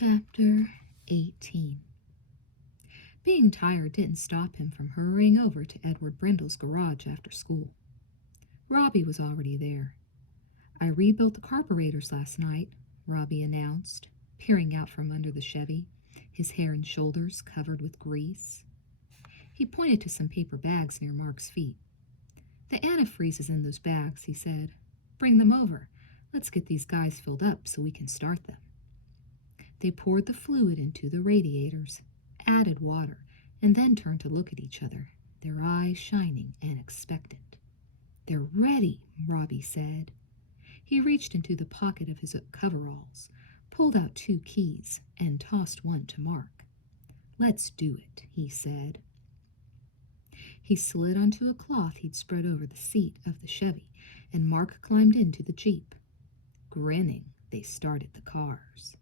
Chapter 18. Being tired didn't stop him from hurrying over to Edward Brindle's garage after school. Robbie was already there. "I rebuilt the carburetors last night," Robbie announced, peering out from under the Chevy, his hair and shoulders covered with grease. He pointed to some paper bags near Mark's feet. "The antifreeze is in those bags," he said. "Bring them over. Let's get these guys filled up so we can start them." They poured the fluid into the radiators, added water, and then turned to look at each other, their eyes shining and expectant. "They're ready," Robbie said. He reached into the pocket of his coveralls, pulled out 2 keys, and tossed one to Mark. "Let's do it," he said. He slid onto a cloth he'd spread over the seat of the Chevy, and Mark climbed into the Jeep. Grinning, they started the cars.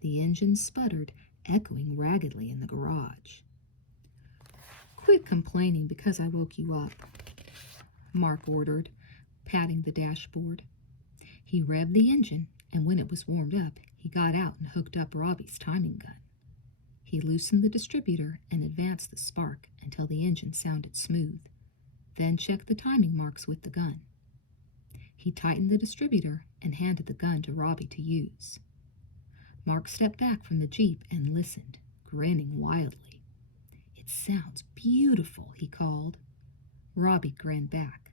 The engine sputtered, echoing raggedly in the garage. "Quit complaining because I woke you up," Mark ordered, patting the dashboard. He revved the engine, and when it was warmed up, he got out and hooked up Robbie's timing gun. He loosened the distributor and advanced the spark until the engine sounded smooth, then checked the timing marks with the gun. He tightened the distributor and handed the gun to Robbie to use. Mark stepped back from the Jeep and listened, grinning wildly. "It sounds beautiful," he called. Robbie grinned back.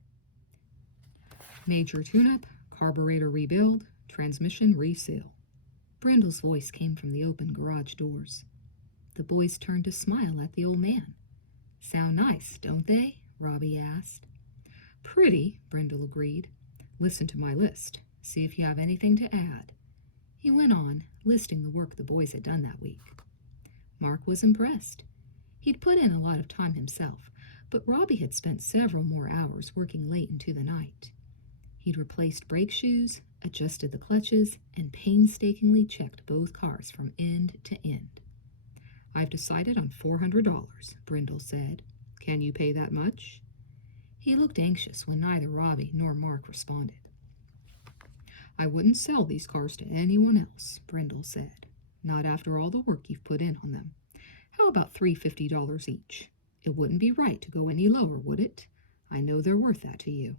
"Major tune-up, carburetor rebuild, transmission reseal." Brindle's voice came from the open garage doors. The boys turned to smile at the old man. "Sound nice, don't they?" Robbie asked. "Pretty," Brindle agreed. "Listen to my list. See if you have anything to add." He went on, listing the work the boys had done that week. Mark was impressed. He'd put in a lot of time himself, but Robbie had spent several more hours working late into the night. He'd replaced brake shoes, adjusted the clutches, and painstakingly checked both cars from end to end. "I've decided on $400, Brindle said. "Can you pay that much?" He looked anxious when neither Robbie nor Mark responded. "I wouldn't sell these cars to anyone else," Brindle said. "Not after all the work you've put in on them. How about $350 each? It wouldn't be right to go any lower, would it? I know they're worth that to you."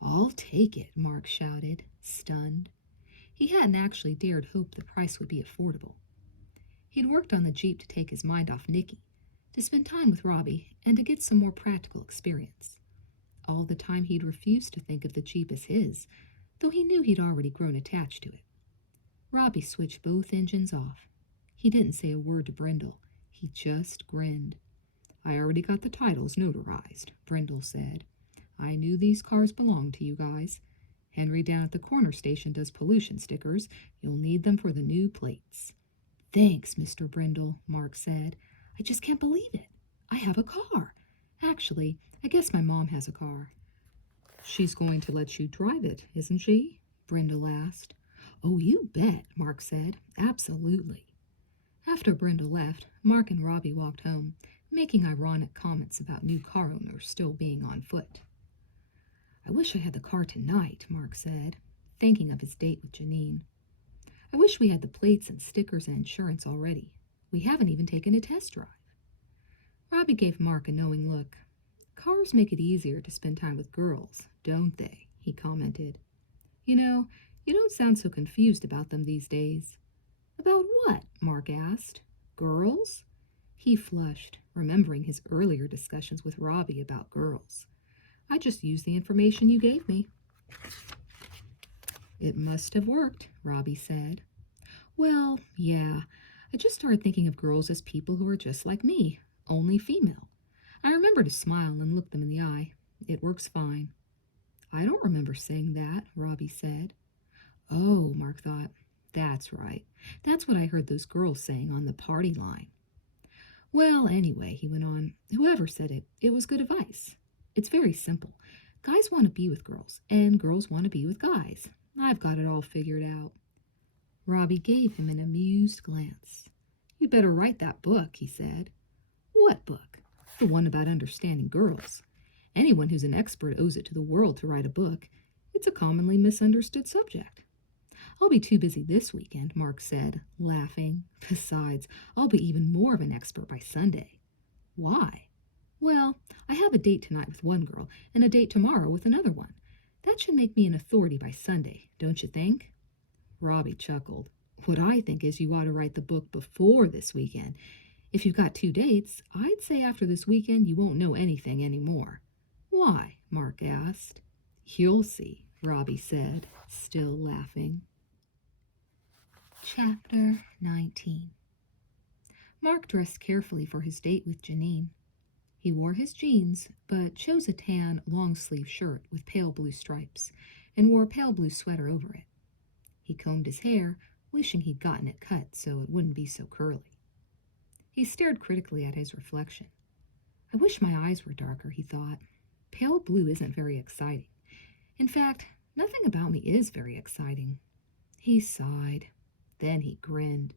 "I'll take it," Mark shouted, stunned. He hadn't actually dared hope the price would be affordable. He'd worked on the Jeep to take his mind off Nicky, to spend time with Robbie, and to get some more practical experience. All the time he'd refused to think of the Jeep as his, though he knew he'd already grown attached to it. Robbie switched both engines off. He didn't say a word to Brindle. He just grinned. "I already got the titles notarized," Brindle said. "I knew these cars belonged to you guys. Henry down at the corner station does pollution stickers. You'll need them for the new plates." "Thanks, Mr. Brindle," Mark said. "I just can't believe it. I have a car. Actually, I guess my mom has a car." "She's going to let you drive it, isn't she?" Brindle asked. "Oh, you bet," Mark said. "Absolutely." After Brindle left, Mark and Robbie walked home, making ironic comments about new car owners still being on foot. "I wish I had the car tonight," Mark said, thinking of his date with Janine. "I wish we had the plates and stickers and insurance already. We haven't even taken a test drive." Robbie gave Mark a knowing look. "Cars make it easier to spend time with girls, don't they?" he commented. "You know, you don't sound so confused about them these days." "About what?" Mark asked. "Girls?" He flushed, remembering his earlier discussions with Robbie about girls. "I just used the information you gave me." "It must have worked," Robbie said. "Well, yeah. I just started thinking of girls as people who are just like me, only female. I remember to smile and look them in the eye. It works fine." "I don't remember saying that," Robbie said. "Oh," Mark thought. "That's right. That's what I heard those girls saying on the party line." "Well, anyway," he went on, "whoever said it, it was good advice. It's very simple. Guys want to be with girls, and girls want to be with guys. I've got it all figured out." Robbie gave him an amused glance. "You'd better write that book," he said. "What book?" "The one about understanding girls. Anyone who's an expert owes it to the world to write a book. It's a commonly misunderstood subject." I'll be too busy this weekend, Mark said, laughing. Besides, I'll be even more of an expert by Sunday. Why? Well, I have a date tonight with one girl and a date tomorrow with another one. That should make me an authority by Sunday, don't you think? Robbie chuckled. What I think is you ought to write the book before this weekend. If you've got 2 dates, I'd say after this weekend you won't know anything anymore. Why? Mark asked. You'll see, Robbie said, still laughing. Chapter 19. Mark dressed carefully for his date with Janine. He wore his jeans, but chose a tan long-sleeve shirt with pale blue stripes, and wore a pale blue sweater over it. He combed his hair, wishing he'd gotten it cut so it wouldn't be so curly. He stared critically at his reflection. I wish my eyes were darker, he thought. Pale blue isn't very exciting. In fact, nothing about me is very exciting. He sighed. Then he grinned.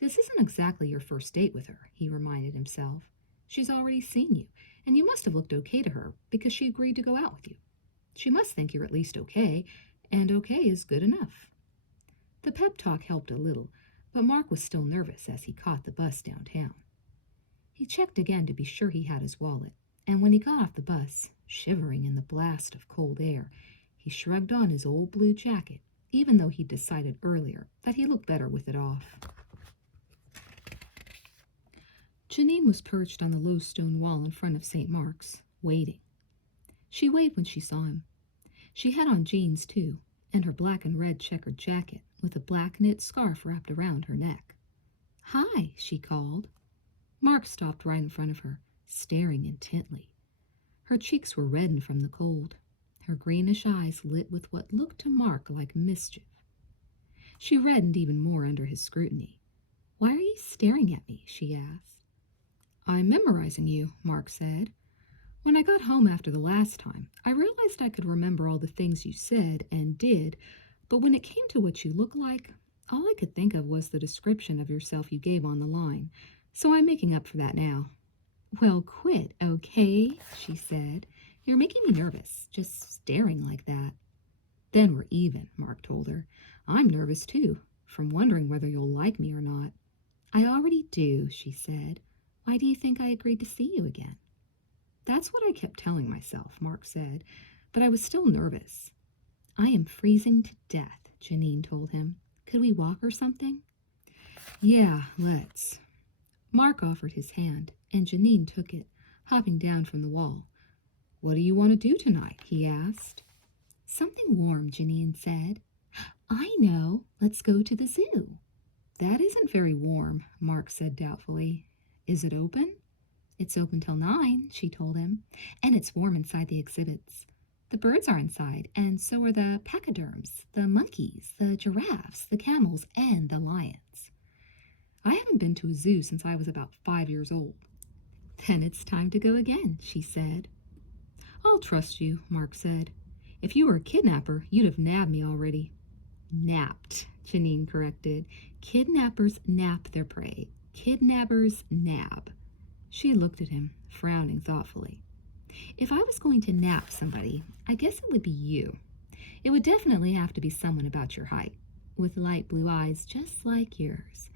This isn't exactly your first date with her, he reminded himself. She's already seen you, and you must have looked okay to her because she agreed to go out with you. She must think you're at least okay, and okay is good enough. The pep talk helped a little, but Mark was still nervous as he caught the bus downtown. He checked again to be sure he had his wallet, and when he got off the bus, shivering in the blast of cold air, he shrugged on his old blue jacket, even though he'd decided earlier that he looked better with it off. Janine was perched on the low stone wall in front of St. Mark's, waiting. She waved when she saw him. She had on jeans, too, and her black and red checkered jacket with a black knit scarf wrapped around her neck. Hi, she called. Mark stopped right in front of her, staring intently. Her cheeks were reddened from the cold, her greenish eyes lit with what looked to Mark like mischief. She reddened even more under his scrutiny. Why are you staring at me? She asked. I'm memorizing you, Mark said. When I got home after the last time, I realized I could remember all the things you said and did, but when it came to what you look like, all I could think of was the description of yourself you gave on the line, so I'm making up for that now. Well, quit, okay, she said. You're making me nervous, just staring like that. Then we're even, Mark told her. I'm nervous, too, from wondering whether you'll like me or not. I already do, she said. Why do you think I agreed to see you again? That's what I kept telling myself, Mark said, but I was still nervous. I am freezing to death, Janine told him. Could we walk or something? Yeah, let's. Mark offered his hand, and Janine took it, hopping down from the wall. What do you want to do tonight? He asked. Something warm, Janine said. I know. Let's go to the zoo. That isn't very warm, Mark said doubtfully. Is it open? It's open till 9, she told him, and it's warm inside the exhibits. The birds are inside, and so are the pachyderms, the monkeys, the giraffes, the camels, and the lions. I haven't been to a zoo since I was about 5 years old. Then it's time to go again, she said. I'll trust you, Mark said. If you were a kidnapper, you'd have nabbed me already. Napped, Janine corrected. Kidnappers nap their prey. Kidnappers nab. She looked at him, frowning thoughtfully. If I was going to nap somebody, I guess it would be you. It would definitely have to be someone about your height, with light blue eyes just like yours,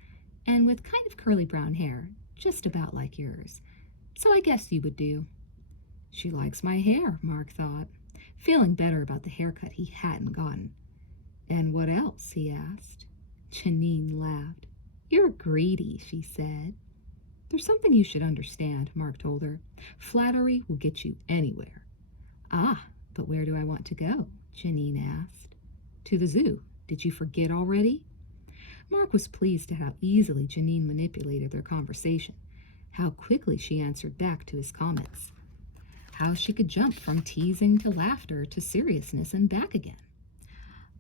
and with kind of curly brown hair, just about like yours. So I guess you would do. She likes my hair, Mark thought, feeling better about the haircut he hadn't gotten. And what else? He asked. Janine laughed. You're greedy, she said. There's something you should understand, Mark told her. Flattery will get you anywhere. Ah, but where do I want to go? Janine asked. To the zoo. Did you forget already? Mark was pleased at how easily Janine manipulated their conversation, how quickly she answered back to his comments, how she could jump from teasing to laughter to seriousness and back again.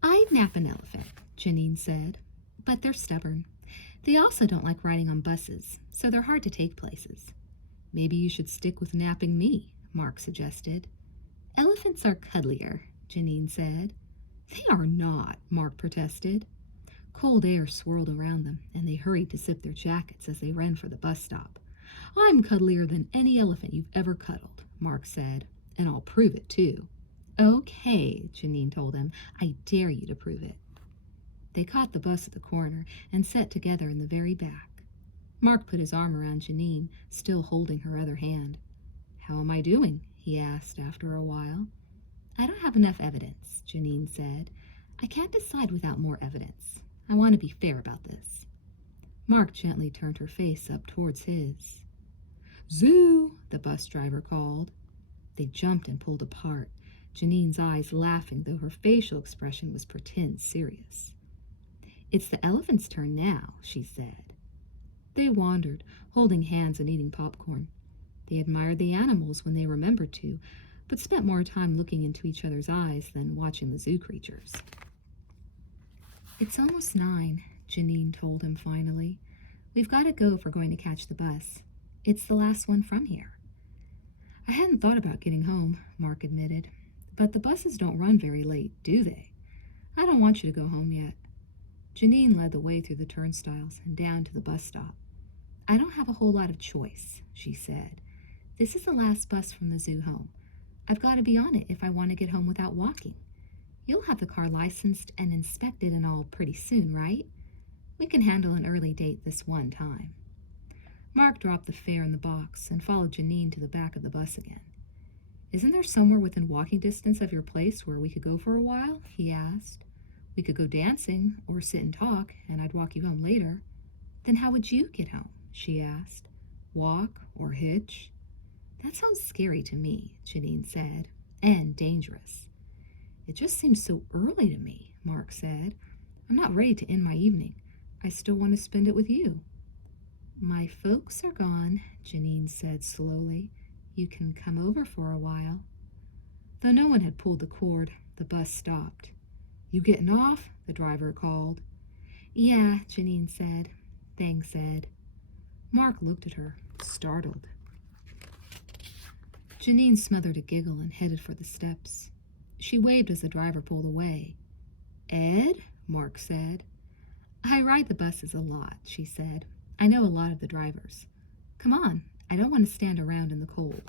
I'd nap an elephant, Janine said, but they're stubborn. They also don't like riding on buses, so they're hard to take places. Maybe you should stick with napping me, Mark suggested. Elephants are cuddlier, Janine said. They are not, Mark protested. Cold air swirled around them, and they hurried to zip their jackets as they ran for the bus stop. I'm cuddlier than any elephant you've ever cuddled, Mark said, and I'll prove it, too. Okay, Janine told him. I dare you to prove it. They caught the bus at the corner and sat together in the very back. Mark put his arm around Janine, still holding her other hand. "How am I doing?" he asked after a while. "I don't have enough evidence," Janine said. "I can't decide without more evidence. I want to be fair about this." Mark gently turned her face up towards his. "Zoo!" the bus driver called. They jumped and pulled apart, Janine's eyes laughing, though her facial expression was pretend serious. "It's the elephant's turn now," she said. They wandered, holding hands and eating popcorn. They admired the animals when they remembered to, but spent more time looking into each other's eyes than watching the zoo creatures. "It's almost 9, Janine told him finally. "We've got to go if we're going to catch the bus. It's the last one from here." "I hadn't thought about getting home," Mark admitted. "But the buses don't run very late, do they? I don't want you to go home yet." Janine led the way through the turnstiles and down to the bus stop. "I don't have a whole lot of choice," she said. "This is the last bus from the zoo home. I've got to be on it if I want to get home without walking. You'll have the car licensed and inspected and all pretty soon, right? We can handle an early date this one time." Mark dropped the fare in the box and followed Janine to the back of the bus again. "Isn't there somewhere within walking distance of your place where we could go for a while?" he asked. "We could go dancing or sit and talk, and I'd walk you home later." "Then how would you get home?" she asked. "Walk or hitch?" "That sounds scary to me," Janine said, "and dangerous." "It just seems so early to me," Mark said. "I'm not ready to end my evening. I still want to spend it with you." "My folks are gone," Janine said slowly. "You can come over for a while." Though no one had pulled the cord, the bus stopped. "You getting off?" the driver called. "Yeah," Janine said. "Thanks, Ed." Mark looked at her, startled. Janine smothered a giggle and headed for the steps. She waved as the driver pulled away. "Ed?" Mark said. "I ride the buses a lot," she said. "I know a lot of the drivers. Come on, I don't want to stand around in the cold."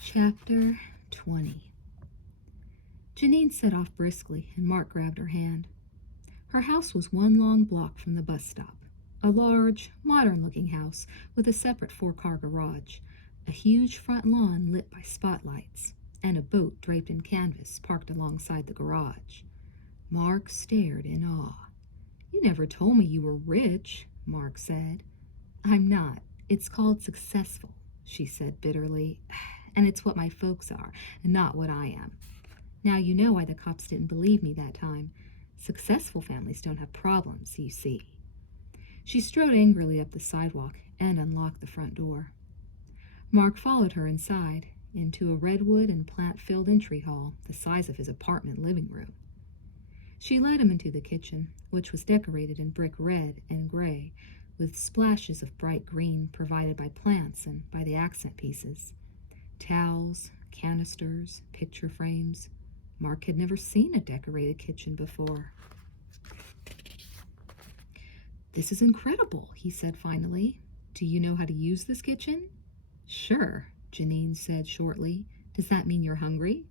Chapter 20. Janine set off briskly, and Mark grabbed her hand. Her house was one long block from the bus stop, a large, modern-looking house with a separate 4-car garage, a huge front lawn lit by spotlights, and a boat draped in canvas parked alongside the garage. Mark stared in awe. "You never told me you were rich," Mark said. "I'm not. It's called successful," she said bitterly. "And it's what my folks are, not what I am. Now you know why the cops didn't believe me that time. Successful families don't have problems, you see." She strode angrily up the sidewalk and unlocked the front door. Mark followed her inside, into a redwood and plant-filled entry hall the size of his apartment living room. She led him into the kitchen, which was decorated in brick red and gray, with splashes of bright green provided by plants and by the accent pieces. Towels, canisters, picture frames. Mark had never seen a decorated kitchen before. "This is incredible," he said finally. "Do you know how to use this kitchen?" "Sure," Janine said shortly. "Does that mean you're hungry?"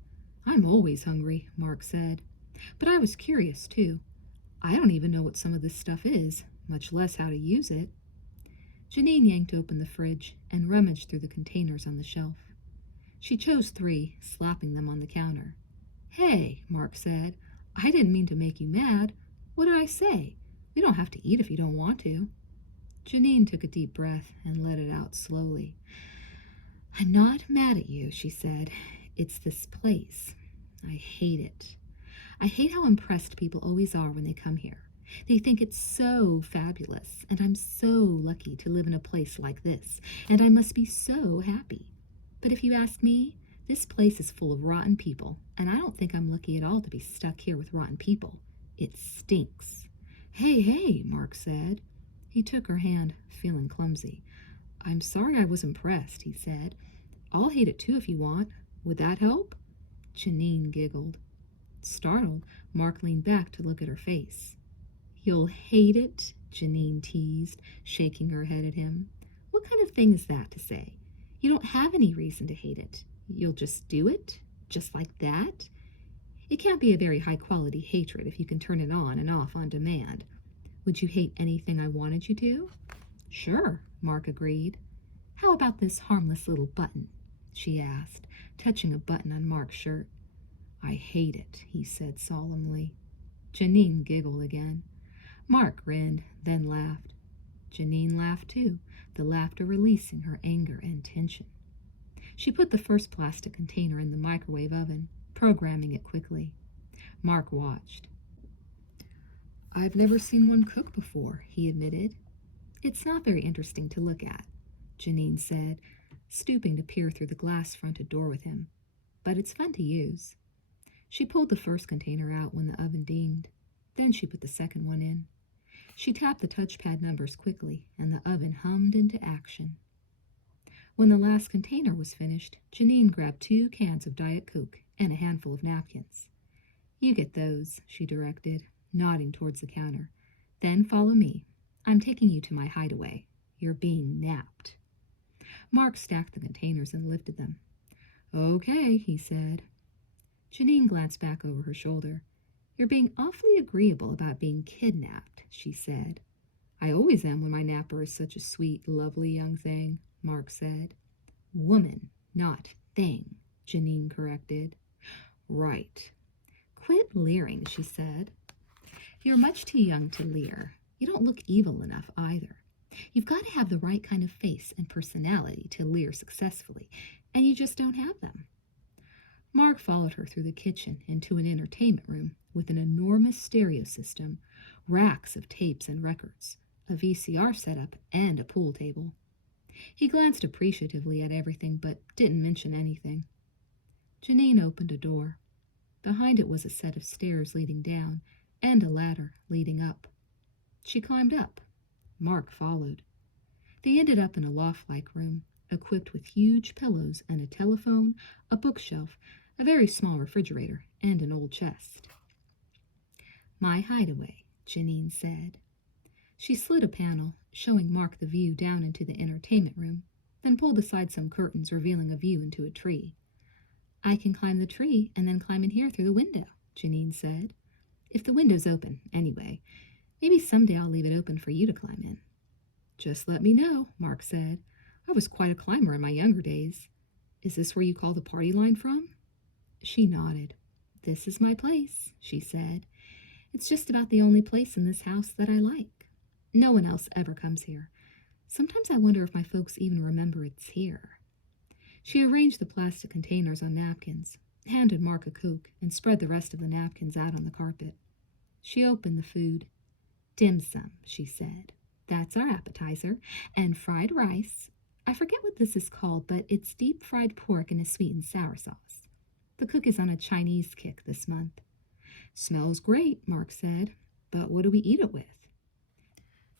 "I'm always hungry," Mark said. "But I was curious, too. I don't even know what some of this stuff is, much less how to use it." Janine yanked open the fridge and rummaged through the containers on the shelf. She chose 3, slapping them on the counter. "Hey," Mark said, "I didn't mean to make you mad. What did I say? We don't have to eat if you don't want to." Janine took a deep breath and let it out slowly. "I'm not mad at you," she said. "It's this place. I hate it. I hate how impressed people always are when they come here. They think it's so fabulous, and I'm so lucky to live in a place like this, and I must be so happy. But if you ask me, this place is full of rotten people, and I don't think I'm lucky at all to be stuck here with rotten people. It stinks." Hey, Mark said. He took her hand, feeling clumsy. "I'm sorry I was impressed," he said. "I'll hate it too if you want. Would that help?" Janine giggled. Startled, Mark leaned back to look at her face. "You'll hate it?" Janine teased, shaking her head at him. "What kind of thing is that to say? You don't have any reason to hate it. You'll just do it? Just like that?" It can't be a very high-quality hatred if you can turn it on and off on demand. Would you hate anything I wanted you to? Sure, Mark agreed. How about this harmless little button? She asked, touching a button on Mark's shirt. I hate it, he said solemnly. Janine giggled again. Mark grinned, then laughed. Janine laughed too, the laughter releasing her anger and tension. She put the first plastic container in the microwave oven, programming it quickly. Mark watched. I've never seen one cook before, he admitted. It's not very interesting to look at, Janine said, stooping to peer through the glass-fronted door with him. But it's fun to use. She pulled the first container out when the oven dinged. Then she put the second one in. She tapped the touchpad numbers quickly, and the oven hummed into action. When the last container was finished, Janine grabbed 2 cans of Diet Coke and a handful of napkins. You get those, she directed, nodding towards the counter. Then follow me. I'm taking you to my hideaway. You're being napped. Mark stacked the containers and lifted them. Okay, he said. Janine glanced back over her shoulder. You're being awfully agreeable about being kidnapped, she said. I always am when my napper is such a sweet, lovely young thing, Mark said. Woman, not thing, Janine corrected. Right. Quit leering, she said. You're much too young to leer. You don't look evil enough either. You've got to have the right kind of face and personality to leer successfully, and you just don't have them. Mark followed her through the kitchen into an entertainment room with an enormous stereo system, racks of tapes and records, a VCR setup, and a pool table. He glanced appreciatively at everything but didn't mention anything. Janine opened a door. Behind it was a set of stairs leading down and a ladder leading up. She climbed up. Mark followed. They ended up in a loft-like room, equipped with huge pillows and a telephone, a bookshelf, a very small refrigerator, and an old chest. My hideaway, Janine said. She slid a panel, showing Mark the view down into the entertainment room, then pulled aside some curtains, revealing a view into a tree. I can climb the tree and then climb in here through the window, Janine said. If the window's open, anyway. Maybe someday I'll leave it open for you to climb in. Just let me know, Mark said. I was quite a climber in my younger days. Is this where you call the party line from? She nodded. This is my place, she said. It's just about the only place in this house that I like. No one else ever comes here. Sometimes I wonder if my folks even remember it's here. She arranged the plastic containers on napkins, handed Mark a Coke, and spread the rest of the napkins out on the carpet. She opened the food. Dim sum, she said. That's our appetizer. And fried rice. I forget what this is called, but it's deep-fried pork in a sweet and sour sauce. The cook is on a Chinese kick this month. Smells great, Mark said. But what do we eat it with?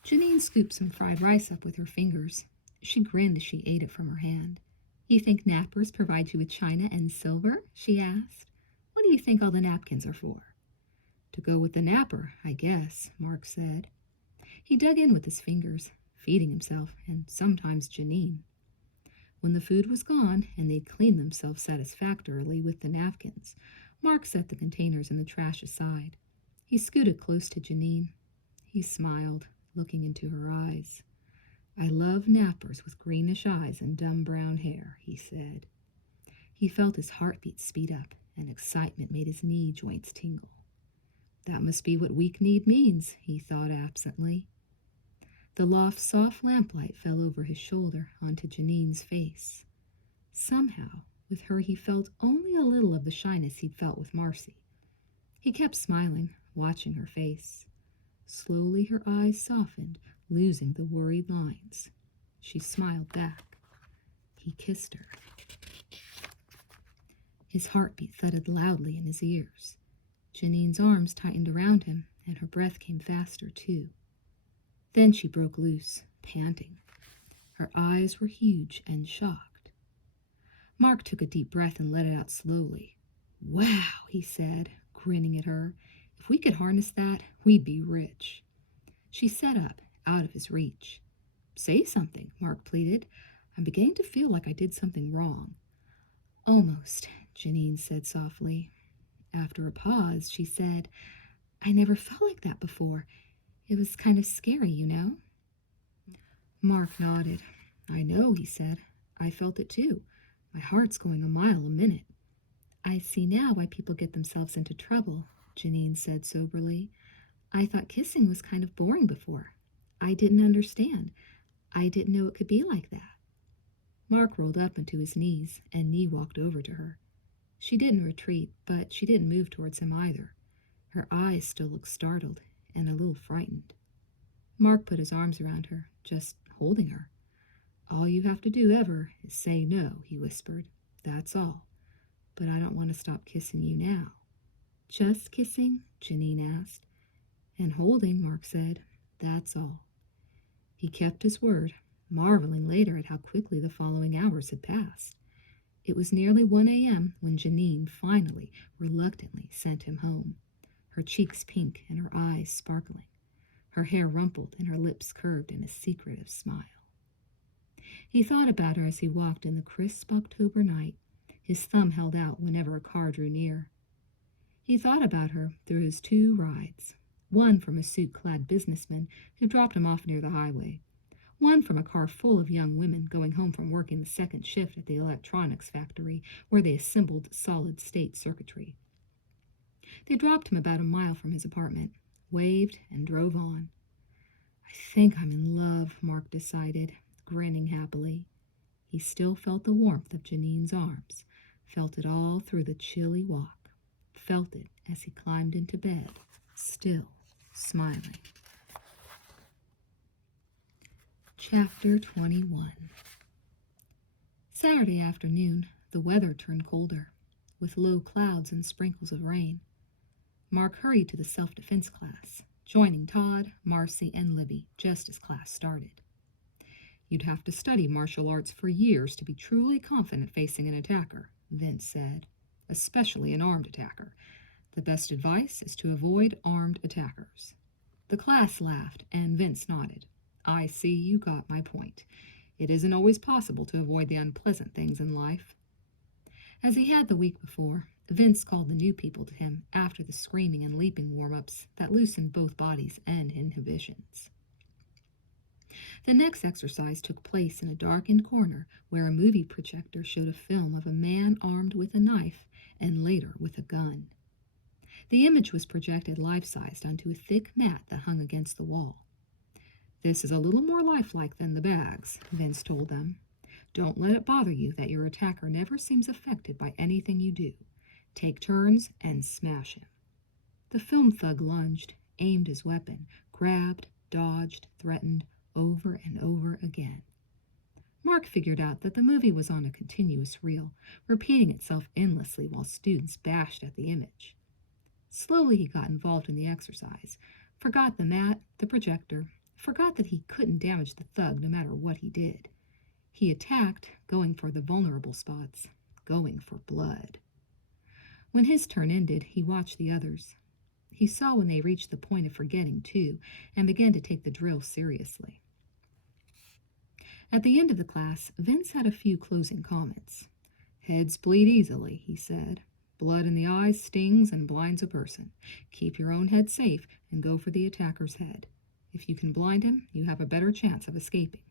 Janine scooped some fried rice up with her fingers. She grinned as she ate it from her hand. You think nappers provide you with china and silver? She asked. What do you think all the napkins are for? To go with the napper, I guess, Mark said. He dug in with his fingers, feeding himself and sometimes Janine. When the food was gone and they'd cleaned themselves satisfactorily with the napkins, Mark set the containers in the trash aside. He scooted close to Janine. He smiled, looking into her eyes. I love nappers with greenish eyes and dumb brown hair, he said. He felt his heartbeat speed up, and excitement made his knee joints tingle. That must be what weak-kneed means, he thought absently. The loft's soft lamplight fell over his shoulder onto Janine's face. Somehow, with her he felt only a little of the shyness he'd felt with Marcy. He kept smiling, watching her face. Slowly her eyes softened, losing the worried lines. She smiled back. He kissed her. His heartbeat thudded loudly in his ears. Janine's arms tightened around him, and her breath came faster, too. Then she broke loose, panting. Her eyes were huge and shocked. Mark took a deep breath and let it out slowly. Wow, he said, grinning at her. If we could harness that, we'd be rich. She sat up, out of his reach. Say something, Mark pleaded. I'm beginning to feel like I did something wrong. Almost, Janine said softly. After a pause, she said, "I never felt like that before. It was kind of scary, you know?" Mark nodded. "I know," he said. "I felt it too. My heart's going a mile a minute." "I see now why people get themselves into trouble," Janine said soberly. "I thought kissing was kind of boring before. I didn't understand. I didn't know it could be like that." Mark rolled up into his knees and knee walked over to her. She didn't retreat, but she didn't move towards him either. Her eyes still looked startled and a little frightened. Mark put his arms around her, just holding her. "All you have to do ever is say no," he whispered. "That's all. But I don't want to stop kissing you now." "Just kissing?" Janine asked. "And holding," Mark said. "That's all." He kept his word, marveling later at how quickly the following hours had passed. It was nearly 1 a.m. when Janine finally, reluctantly, sent him home, her cheeks pink and her eyes sparkling, her hair rumpled and her lips curved in a secretive smile. He thought about her as he walked in the crisp October night, his thumb held out whenever a car drew near. He thought about her through his 2 rides, one from a suit-clad businessman who dropped him off near the highway, one from a car full of young women going home from working the second shift at the electronics factory where they assembled solid-state circuitry. They dropped him about a mile from his apartment, waved, and drove on. "I think I'm in love," Mark decided, grinning happily. He still felt the warmth of Janine's arms, felt it all through the chilly walk, felt it as he climbed into bed, still smiling. Chapter 21. Saturday afternoon, the weather turned colder, with low clouds and sprinkles of rain. Mark hurried to the self-defense class, joining Todd, Marcy, and Libby just as class started. "You'd have to study martial arts for years to be truly confident facing an attacker," Vince said, "especially an armed attacker. The best advice is to avoid armed attackers." The class laughed, and Vince nodded. "I see you got my point. It isn't always possible to avoid the unpleasant things in life." As he had the week before, Vince called the new people to him after the screaming and leaping warm-ups that loosened both bodies and inhibitions. The next exercise took place in a darkened corner where a movie projector showed a film of a man armed with a knife and later with a gun. The image was projected life-sized onto a thick mat that hung against the wall. "This is a little more lifelike than the bags," Vince told them. "Don't let it bother you that your attacker never seems affected by anything you do. Take turns and smash him." The film thug lunged, aimed his weapon, grabbed, dodged, threatened, over and over again. Mark figured out that the movie was on a continuous reel, repeating itself endlessly while students bashed at the image. Slowly he got involved in the exercise, forgot the mat, the projector, forgot that he couldn't damage the thug no matter what he did. He attacked, going for the vulnerable spots, going for blood. When his turn ended, he watched the others. He saw when they reached the point of forgetting, too, and began to take the drill seriously. At the end of the class, Vince had a few closing comments. "Heads bleed easily," he said. "Blood in the eyes stings and blinds a person. Keep your own head safe and go for the attacker's head. If you can blind him, you have a better chance of escaping."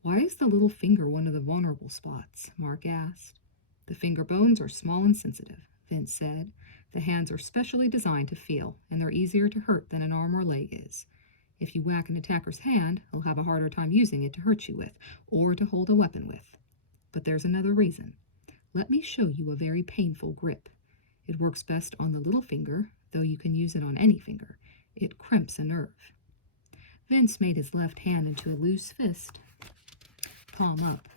"Why is the little finger one of the vulnerable spots?" Mark asked. "The finger bones are small and sensitive," Vince said. "The hands are specially designed to feel, and they're easier to hurt than an arm or leg is. If you whack an attacker's hand, he'll have a harder time using it to hurt you with, or to hold a weapon with. But there's another reason. Let me show you a very painful grip. It works best on the little finger, though you can use it on any finger. It crimps a nerve." Vince made his left hand into a loose fist, palm up.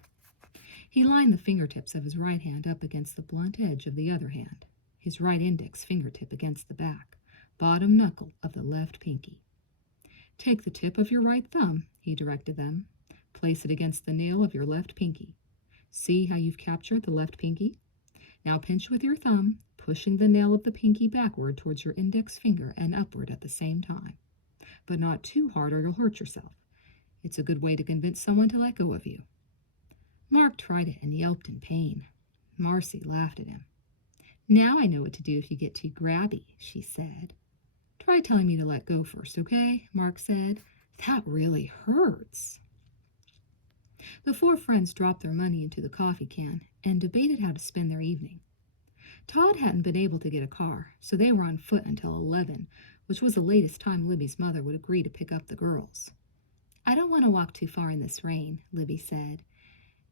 He lined the fingertips of his right hand up against the blunt edge of the other hand, his right index fingertip against the back, bottom knuckle of the left pinky. "Take the tip of your right thumb," he directed them. "Place it against the nail of your left pinky. See how you've captured the left pinky? Now pinch with your thumb, pushing the nail of the pinky backward towards your index finger and upward at the same time. But not too hard or you'll hurt yourself. It's a good way to convince someone to let go of you." Mark tried it and yelped in pain. Marcy laughed at him. Now I know what to do if you get too grabby, she said. Try telling me to let go first, okay? Mark said. That really hurts. The four friends dropped their money into the coffee can and debated how to spend their evening. Todd hadn't been able to get a car, so they were on foot until 11, which was the latest time Libby's mother would agree to pick up the girls. I don't want to walk too far in this rain, Libby said.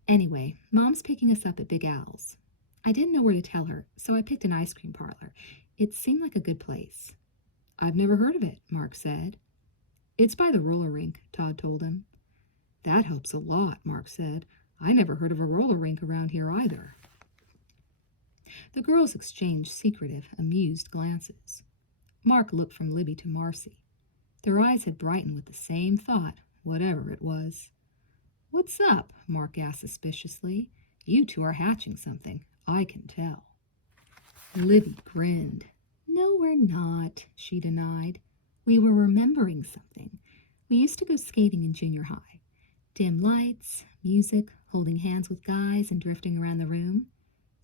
Anyway, Mom's picking us up at Big Al's. I didn't know where to tell her, so I picked an ice cream parlor. It seemed like a good place. I've never heard of it, Mark said. It's by the roller rink, Todd told him. That helps a lot, Mark said. I never heard of a roller rink around here either. The girls exchanged secretive, amused glances. Mark looked from Libby to Marcy. Their eyes had brightened with the same thought, whatever it was. What's up? Mark asked suspiciously. You two are hatching something, I can tell. Libby grinned. No, we're not, she denied. We were remembering something. We used to go skating in junior high. Dim lights, music, holding hands with guys and drifting around the room.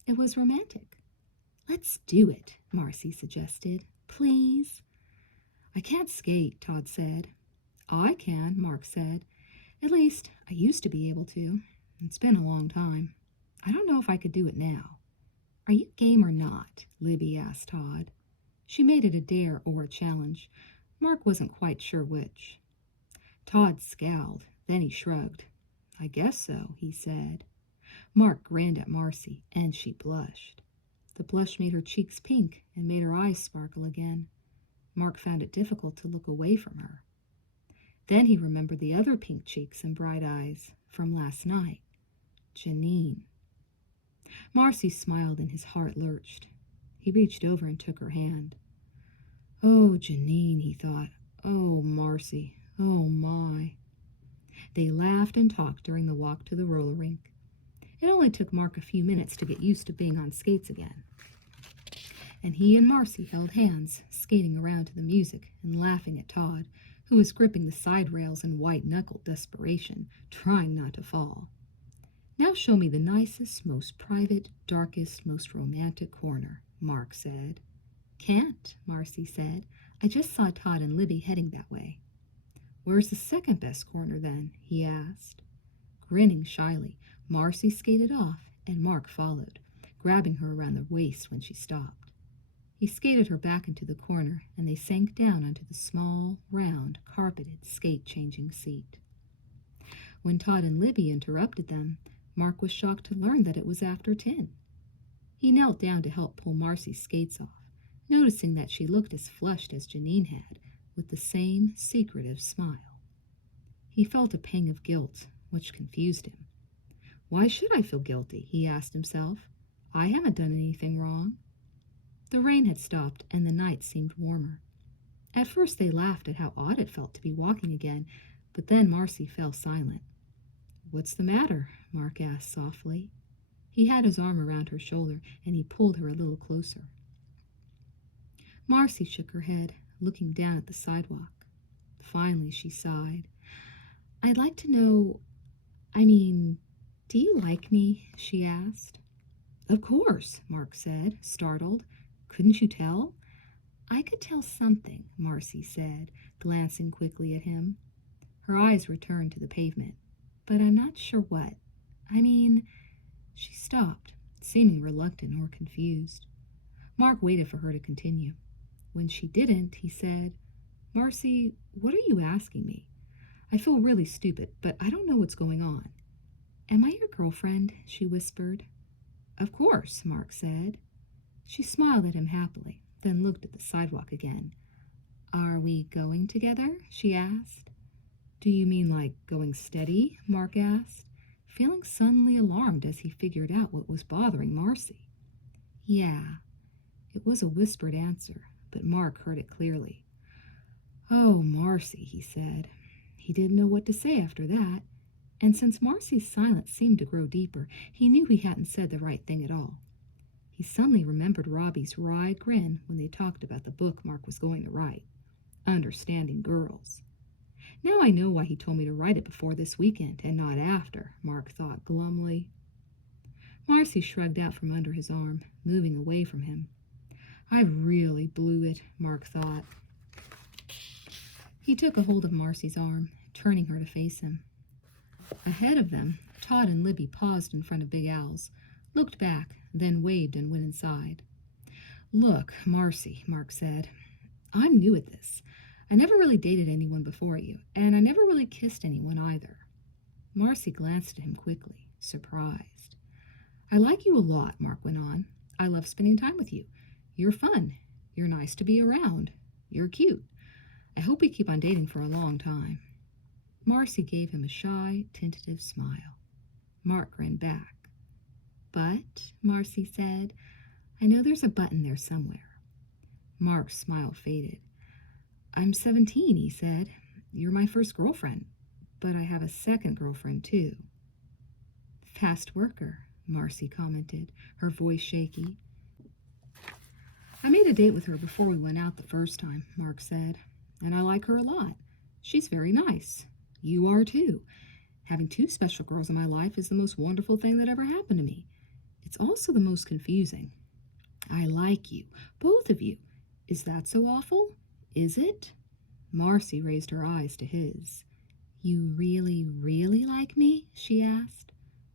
It was romantic. Let's do it, Marcy suggested. Please? I can't skate, Todd said. I can, Mark said. At least, I used to be able to. It's been a long time. I don't know if I could do it now. Are you game or not? Libby asked Todd. She made it a dare or a challenge. Mark wasn't quite sure which. Todd scowled, then he shrugged. I guess so, he said. Mark grinned at Marcy, and she blushed. The blush made her cheeks pink and made her eyes sparkle again. Mark found it difficult to look away from her. Then he remembered the other pink cheeks and bright eyes from last night. Janine. Marcy smiled and his heart lurched. He reached over and took her hand. Oh, Janine, he thought. Oh, Marcy. Oh, my. They laughed and talked during the walk to the roller rink. It only took Mark a few minutes to get used to being on skates again. And he and Marcy held hands, skating around to the music and laughing at Todd, who was gripping the side rails in white-knuckled desperation, trying not to fall. Now show me the nicest, most private, darkest, most romantic corner, Mark said. Can't, Marcy said. I just saw Todd and Libby heading that way. Where's the second best corner, then? He asked. Grinning shyly, Marcy skated off, and Mark followed, grabbing her around the waist when she stopped. He skated her back into the corner, and they sank down onto the small, round, carpeted, skate-changing seat. When Todd and Libby interrupted them, Mark was shocked to learn that it was after 10. He knelt down to help pull Marcy's skates off, noticing that she looked as flushed as Janine had, with the same secretive smile. He felt a pang of guilt, which confused him. Why should I feel guilty? He asked himself. I haven't done anything wrong. The rain had stopped, and the night seemed warmer. At first they laughed at how odd it felt to be walking again, but then Marcy fell silent. What's the matter? Mark asked softly. He had his arm around her shoulder, and he pulled her a little closer. Marcy shook her head, looking down at the sidewalk. Finally she sighed. I'd like to know, do you like me? She asked. Of course, Mark said, startled. Couldn't you tell? I could tell something, Marcy said, glancing quickly at him. Her eyes returned to the pavement. But I'm not sure what. She stopped, seeming reluctant or confused. Mark waited for her to continue. When she didn't, he said, Marcy, what are you asking me? I feel really stupid, but I don't know what's going on. Am I your girlfriend? She whispered. Of course, Mark said. She smiled at him happily, then looked at the sidewalk again. Are we going together? She asked. Do you mean like going steady? Mark asked, feeling suddenly alarmed as he figured out what was bothering Marcy. Yeah. It was a whispered answer, but Mark heard it clearly. Oh, Marcy, he said. He didn't know what to say after that, and since Marcy's silence seemed to grow deeper, he knew he hadn't said the right thing at all. He suddenly remembered Robbie's wry grin when they talked about the book Mark was going to write, Understanding Girls. Now I know why he told me to write it before this weekend and not after, Mark thought glumly. Marcy shrugged out from under his arm, moving away from him. I really blew it, Mark thought. He took a hold of Marcy's arm, turning her to face him. Ahead of them, Todd and Libby paused in front of Big Al's, looked back, then waved and went inside. Look, Marcy, Mark said, I'm new at this. I never really dated anyone before you, and I never really kissed anyone either. Marcy glanced at him quickly, surprised. I like you a lot, Mark went on. I love spending time with you. You're fun. You're nice to be around. You're cute. I hope we keep on dating for a long time. Marcy gave him a shy, tentative smile. Mark grinned back. But, Marcy said, I know there's a button there somewhere. Mark's smile faded. I'm 17, he said. You're my first girlfriend, but I have a second girlfriend, too. Fast worker, Marcy commented, her voice shaky. I made a date with her before we went out the first time, Mark said, and I like her a lot. She's very nice. You are, too. Having two special girls in my life is the most wonderful thing that ever happened to me. It's also the most confusing. I like you, both of you. Is that so awful? Is it? Marcy raised her eyes to his. You really, really like me? She asked.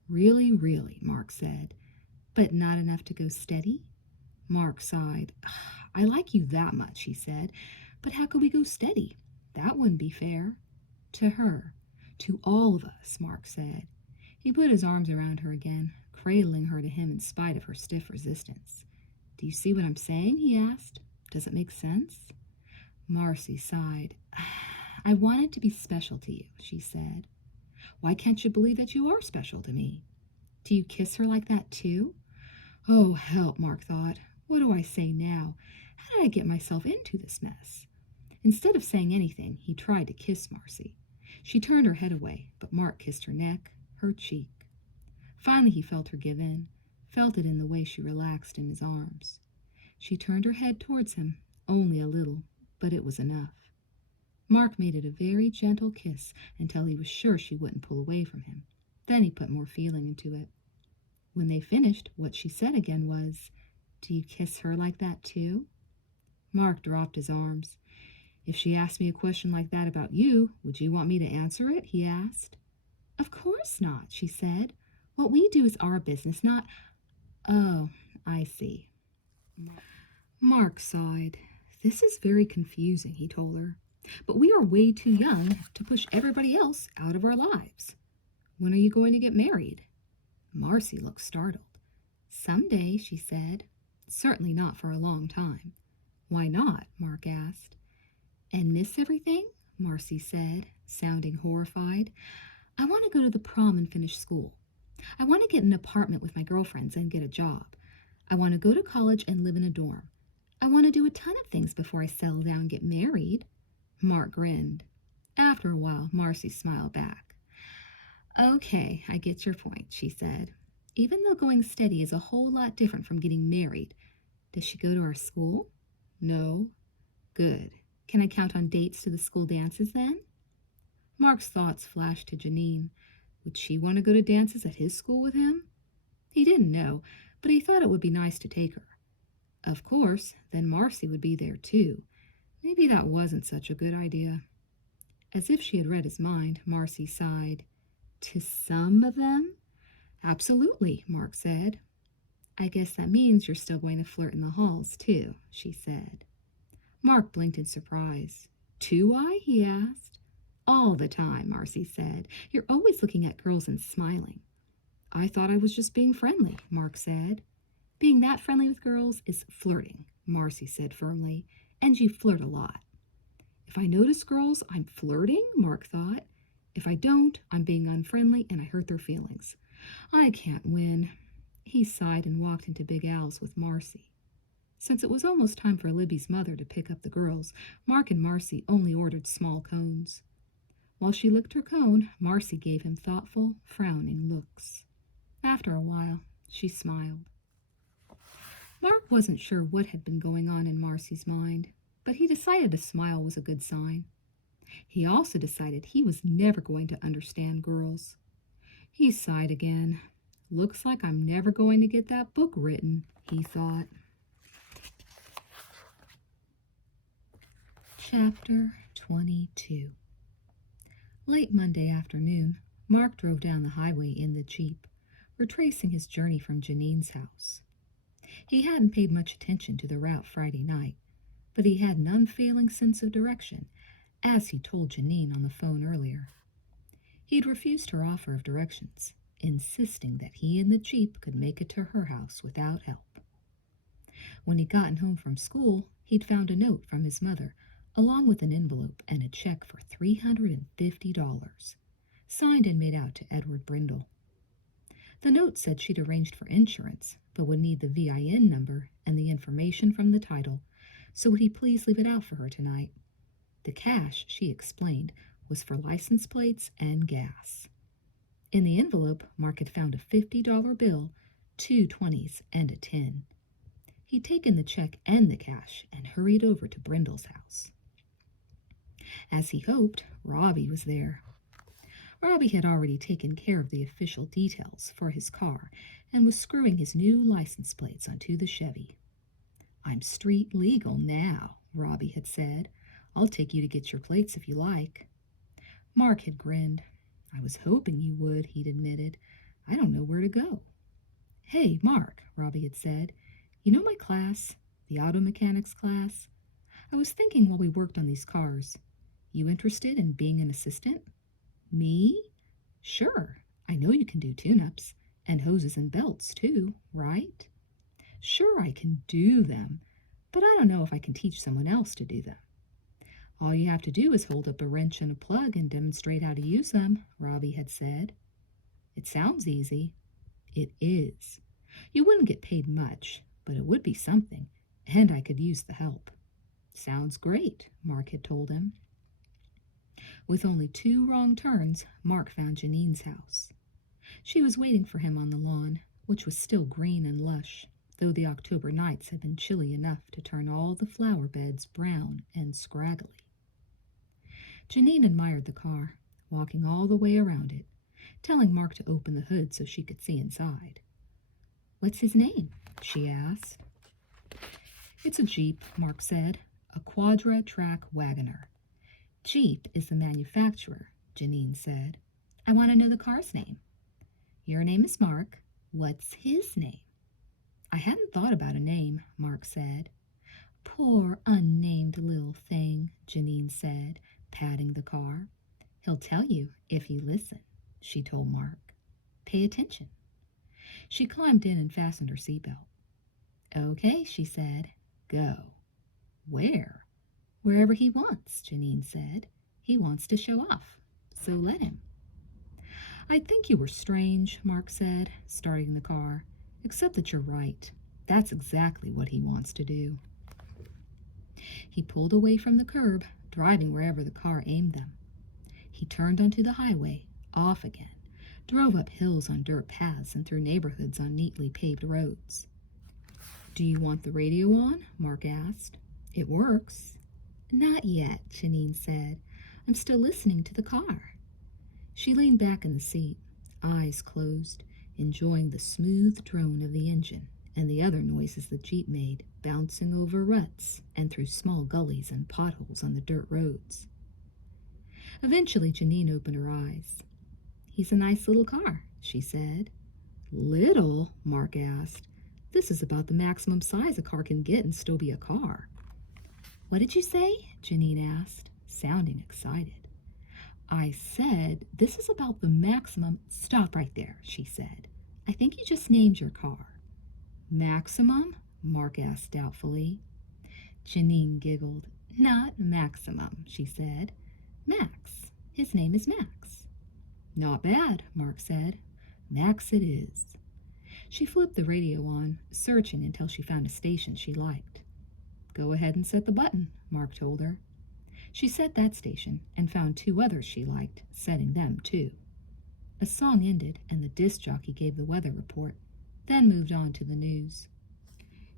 Really, really, Mark said. But not enough to go steady? Mark sighed. I like you that much, he said. But how could we go steady? That wouldn't be fair. To her. To all of us, Mark said. He put his arms around her again, cradling her to him in spite of her stiff resistance. Do you see what I'm saying? He asked. Does it make sense? Marcy sighed. I want it to be special to you, she said. Why can't you believe that you are special to me? Do you kiss her like that too? Oh, help, Mark thought. What do I say now? How did I get myself into this mess? Instead of saying anything, he tried to kiss Marcy. She turned her head away, but Mark kissed her neck, her cheek. Finally he felt her give in, felt it in the way she relaxed in his arms. She turned her head towards him, only a little, but it was enough. Mark made it a very gentle kiss until he was sure she wouldn't pull away from him. Then he put more feeling into it. When they finished, what she said again was, Do you kiss her like that too? Mark dropped his arms. If she asked me a question like that about you, would you want me to answer it? He asked. Of course not, she said. What we do is our business, not... Oh, I see. Mark sighed. This is very confusing, he told her. But we are way too young to push everybody else out of our lives. When are you going to get married? Marcy looked startled. Someday, she said. Certainly not for a long time. Why not? Mark asked. And miss everything? Marcy said, sounding horrified. I want to go to the prom and finish school. I want to get an apartment with my girlfriends and get a job. I want to go to college and live in a dorm. I want to do a ton of things before I settle down and get married. Mark grinned. After a while, Marcy smiled back. Okay, I get your point, she said. Even though going steady is a whole lot different from getting married. Does she go to our school? No. Good. Can I count on dates to the school dances then? Mark's thoughts flashed to Janine. Would she want to go to dances at his school with him? He didn't know, but he thought it would be nice to take her. Of course, then Marcy would be there too. Maybe that wasn't such a good idea. As if she had read his mind, Marcy sighed. To some of them? Absolutely, Mark said. I guess that means you're still going to flirt in the halls too, she said. Mark blinked in surprise. Do I? He asked. All the time, Marcy said. You're always looking at girls and smiling. I thought I was just being friendly, Mark said. Being that friendly with girls is flirting, Marcy said firmly, and you flirt a lot. If I notice girls, I'm flirting, Mark thought. If I don't, I'm being unfriendly and I hurt their feelings. I can't win. He sighed and walked into Big Al's with Marcy. Since it was almost time for Libby's mother to pick up the girls, Mark and Marcy only ordered small cones. While she licked her cone, Marcy gave him thoughtful, frowning looks. After a while, she smiled. Mark wasn't sure what had been going on in Marcy's mind, but he decided a smile was a good sign. He also decided he was never going to understand girls. He sighed again. Looks like I'm never going to get that book written, he thought. Chapter 22. Late Monday afternoon, Mark drove down the highway in the Jeep, retracing his journey from Janine's house. He hadn't paid much attention to the route Friday night, but he had an unfailing sense of direction, as he told Janine on the phone earlier. He'd refused her offer of directions, insisting that he and the Jeep could make it to her house without help. When he'd gotten home from school, he'd found a note from his mother, along with an envelope and a check for $350, signed and made out to Edward Brindle. The note said she'd arranged for insurance, but would need the VIN number and the information from the title, so would he please leave it out for her tonight. The cash, she explained, was for license plates and gas. In the envelope, Mark had found a $50 bill, 2 20s, and a 10. He'd taken the check and the cash and hurried over to Brindle's house. As he hoped, Robbie was there. Robbie had already taken care of the official details for his car and was screwing his new license plates onto the Chevy. "I'm street legal now," Robbie had said. "I'll take you to get your plates if you like." Mark had grinned. "I was hoping you would," he'd admitted. "I don't know where to go." "Hey, Mark," Robbie had said. "You know my class, the auto mechanics class? I was thinking while we worked on these cars. You interested in being an assistant?" "Me? Sure. I know you can do tune-ups, and hoses and belts, too, right?" "Sure, I can do them, but I don't know if I can teach someone else to do them." "All you have to do is hold up a wrench and a plug and demonstrate how to use them," Robbie had said. "It sounds easy." "It is. You wouldn't get paid much, but it would be something, and I could use the help." "Sounds great," Mark had told him. With only 2 wrong turns, Mark found Janine's house. She was waiting for him on the lawn, which was still green and lush, though the October nights had been chilly enough to turn all the flower beds brown and scraggly. Janine admired the car, walking all the way around it, telling Mark to open the hood so she could see inside. "What's his name?" she asked. "It's a Jeep," Mark said, "a Quadra-Track Wagoner." "Jeep is the manufacturer," Janine said. "I want to know the car's name." "Your name is Mark. What's his name?" "I hadn't thought about a name," Mark said. "Poor unnamed little thing," Janine said, patting the car. "He'll tell you if you listen," she told Mark. "Pay attention." She climbed in and fastened her seatbelt. "Okay," she said. "Go." "Where?" "Wherever he wants," Janine said. "He wants to show off, so let him." "I'd think you were strange," Mark said, starting the car, "except that you're right. That's exactly what he wants to do." He pulled away from the curb, driving wherever the car aimed them. He turned onto the highway, off again, drove up hills on dirt paths and through neighborhoods on neatly paved roads. "Do you want the radio on?" Mark asked. "It works." "Not yet," Janine said. "I'm still listening to the car." She leaned back in the seat, eyes closed, enjoying the smooth drone of the engine and the other noises the Jeep made, bouncing over ruts and through small gullies and potholes on the dirt roads. Eventually, Janine opened her eyes. "He's a nice little car," she said. "Little?" Mark asked. "This is about the maximum size a car can get and still be a car." "What did you say?" Janine asked, sounding excited. "I said this is about the maximum—" "Stop right there," she said. "I think you just named your car." "Maximum?" Mark asked doubtfully. Janine giggled. "Not maximum," she said. "Max. His name is Max." "Not bad," Mark said. "Max it is." She flipped the radio on, searching until she found a station she liked. "Go ahead and set the button," Mark told her. She set that station and found 2 others she liked, setting them too. A song ended and the disc jockey gave the weather report, then moved on to the news.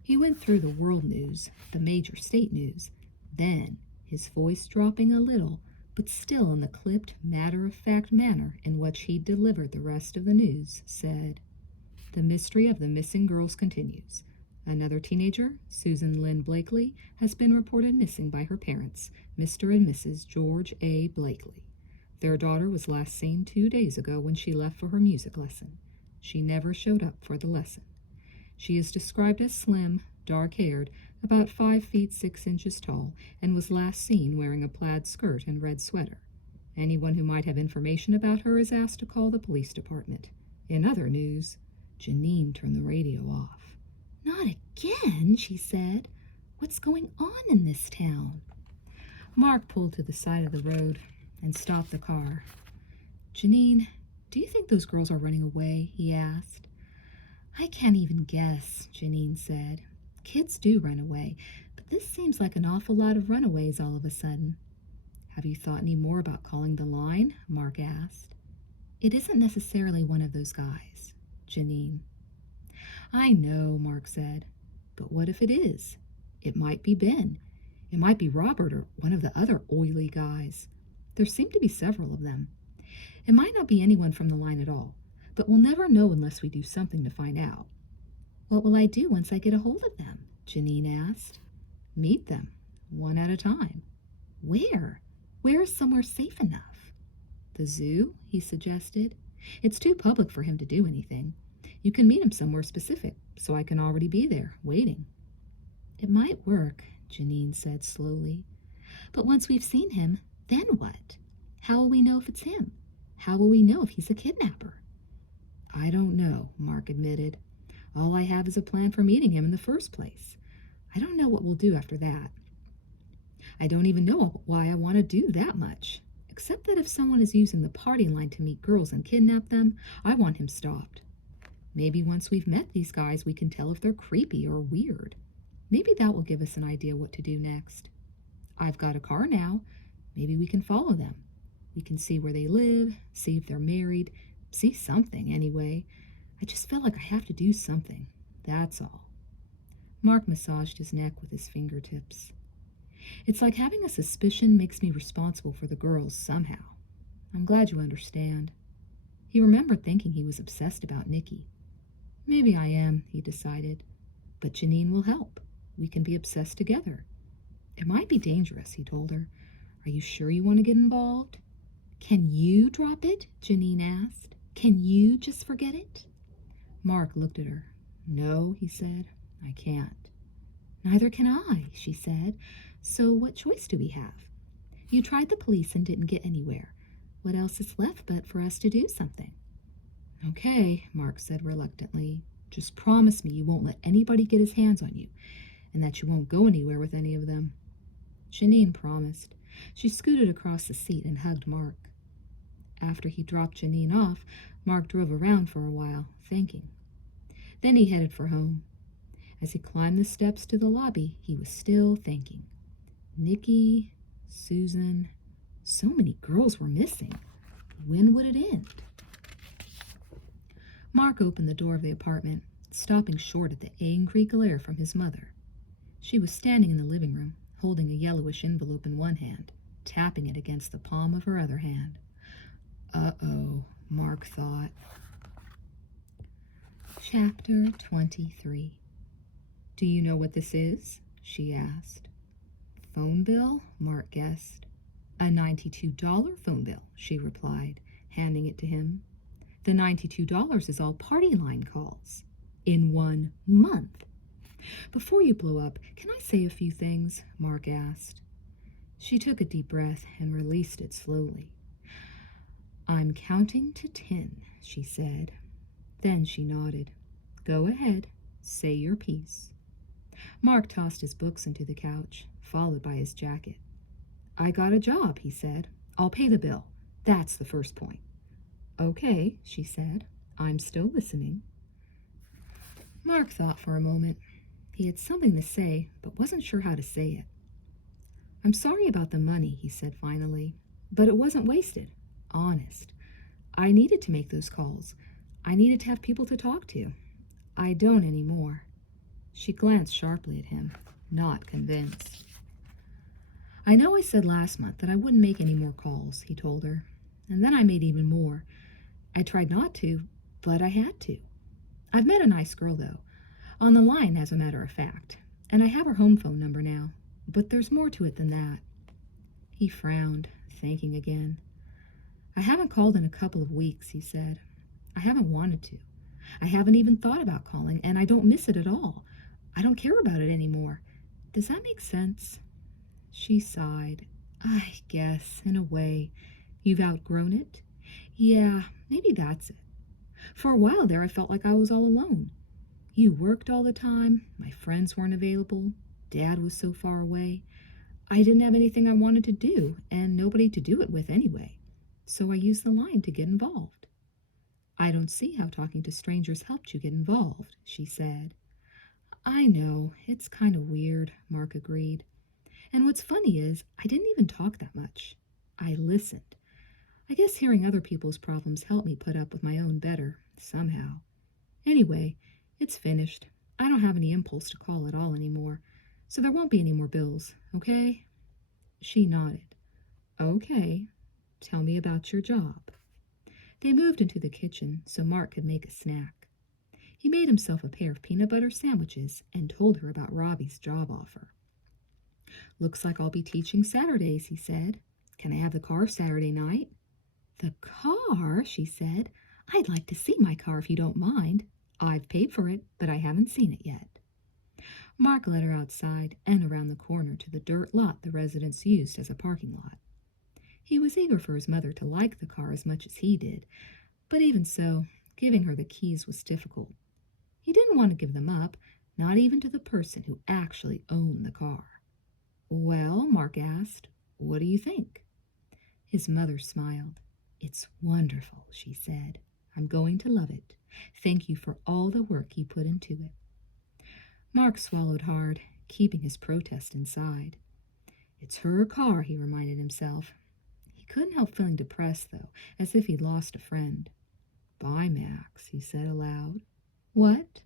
He went through the world news, the major state news, then, his voice dropping a little, but still in the clipped, matter-of-fact manner in which he delivered the rest of the news, said, The mystery of the missing girls continues. Another teenager, Susan Lynn Blakely, has been reported missing by her parents, Mr. and Mrs. George A. Blakely. Their daughter was last seen 2 days ago when she left for her music lesson. She never showed up for the lesson. She is described as slim, dark-haired, about 5 feet 6 inches tall, and was last seen wearing a plaid skirt and red sweater. Anyone who might have information about her is asked to call the police department. In other news, Janine turned the radio off. "Not again," she said. "What's going on in this town?" Mark pulled to the side of the road and stopped the car. "Janine, do you think those girls are running away?" he asked. "I can't even guess," Janine said. "Kids do run away, but this seems like an awful lot of runaways all of a sudden." "Have you thought any more about calling the line?" Mark asked. "It isn't necessarily one of those guys." Janine. "I know," Mark said, "but what if it is? It might be Ben. It might be Robert or one of the other oily guys. There seem to be several of them. It might not be anyone from the line at all, but we'll never know unless we do something to find out." "What will I do once I get a hold of them?" Janine asked. "Meet them, one at a time." "Where? Where is somewhere safe enough?" "The zoo," he suggested. "It's too public for him to do anything. You can meet him somewhere specific, so I can already be there, waiting." "It might work," Janine said slowly. "But once we've seen him, then what? How will we know if it's him? How will we know if he's a kidnapper?" "I don't know," Mark admitted. "All I have is a plan for meeting him in the first place. I don't know what we'll do after that. I don't even know why I want to do that much, except that if someone is using the party line to meet girls and kidnap them, I want him stopped. Maybe once we've met these guys, we can tell if they're creepy or weird. Maybe that will give us an idea what to do next. I've got a car now. Maybe we can follow them. We can see where they live, see if they're married, see something anyway. I just feel like I have to do something. That's all." Mark massaged his neck with his fingertips. "It's like having a suspicion makes me responsible for the girls somehow. I'm glad you understand." He remembered thinking he was obsessed about Nikki. "Maybe I am," he decided. "But Janine will help. We can be obsessed together." "It might be dangerous," he told her. "Are you sure you want to get involved?" "Can you drop it?" Janine asked. "Can you just forget it?" Mark looked at her. "No," he said, "I can't." "Neither can I," she said. "So what choice do we have? You tried the police and didn't get anywhere. What else is left but for us to do something?" "Okay," Mark said reluctantly. "Just promise me you won't let anybody get his hands on you, and that you won't go anywhere with any of them." Janine promised. She scooted across the seat and hugged Mark. After he dropped Janine off, Mark drove around for a while, thinking. Then he headed for home. As he climbed the steps to the lobby, he was still thinking. Nikki, Susan, so many girls were missing. When would it end? Mark opened the door of the apartment, stopping short at the angry glare from his mother. She was standing in the living room, holding a yellowish envelope in one hand, tapping it against the palm of her other hand. Uh-oh, Mark thought. Chapter 23. "Do you know what this is?" she asked. "Phone bill?" Mark guessed. "A $92 phone bill," she replied, handing it to him. "The $92 is all party line calls. In 1 month. Before you blow up, can I say a few things?" Mark asked. She took a deep breath and released it slowly. "I'm counting to 10, she said. Then she nodded. "Go ahead, say your piece." Mark tossed his books into the couch, followed by his jacket. "I got a job," he said. "I'll pay the bill. That's the first point." "Okay," she said. "I'm still listening." Mark thought for a moment. He had something to say, but wasn't sure how to say it. "I'm sorry about the money," he said finally, "but it wasn't wasted. Honest. I needed to make those calls. I needed to have people to talk to. I don't anymore." She glanced sharply at him, not convinced. "I know I said last month that I wouldn't make any more calls," he told her, "and then I made even more. I tried not to, but I had to. I've met a nice girl, though, on the line as a matter of fact, and I have her home phone number now, but there's more to it than that. He frowned, thinking again. I haven't called in a couple of weeks, he said. I haven't wanted to. I haven't even thought about calling, and I don't miss it at all. I don't care about it anymore. Does that make sense? She sighed. I guess, in a way. You've outgrown it? Yeah, maybe that's it. For a while there, I felt like I was all alone. You worked all the time, my friends weren't available, Dad was so far away. I didn't have anything I wanted to do, and nobody to do it with anyway. So I used the line to get involved. I don't see how talking to strangers helped you get involved, she said. I know, it's kind of weird, Mark agreed. And what's funny is, I didn't even talk that much. I listened. I guess hearing other people's problems helped me put up with my own better, somehow. Anyway, it's finished. I don't have any impulse to call at all anymore, so there won't be any more bills, okay? She nodded. Okay, tell me about your job. They moved into the kitchen so Mark could make a snack. He made himself a pair of peanut butter sandwiches and told her about Robbie's job offer. Looks like I'll be teaching Saturdays, he said. Can I have the car Saturday night? The car, she said. I'd like to see my car if you don't mind. I've paid for it, but I haven't seen it yet. Mark led her outside and around the corner to the dirt lot the residents used as a parking lot. He was eager for his mother to like the car as much as he did, but even so, giving her the keys was difficult. He didn't want to give them up, not even to the person who actually owned the car. Well, Mark asked, what do you think? His mother smiled. It's wonderful, she said. I'm going to love it. Thank you for all the work you put into it. Mark swallowed hard, keeping his protest inside. It's her car, he reminded himself. He couldn't help feeling depressed, though, as if he'd lost a friend. Bye, Max, he said aloud. What?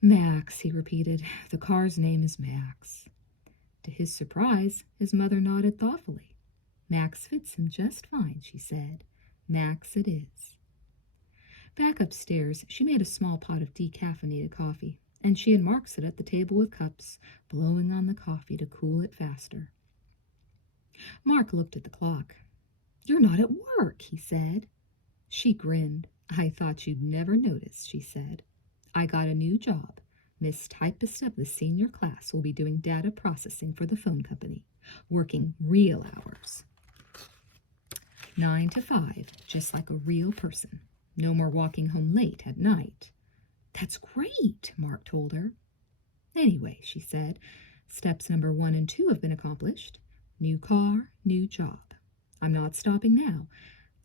Max, he repeated. The car's name is Max. To his surprise, his mother nodded thoughtfully. Max fits him just fine, she said. Max it is. Back upstairs, she made a small pot of decaffeinated coffee, and she and Mark sat at the table with cups, blowing on the coffee to cool it faster. Mark looked at the clock. You're not at work, he said. She grinned. I thought you'd never notice, she said. I got a new job. Miss Typist of the senior class will be doing data processing for the phone company, working real hours. 9 to 5, just like a real person. No more walking home late at night. That's great, Mark told her. Anyway, she said, steps number 1 and 2 have been accomplished. New car, new job. I'm not stopping now.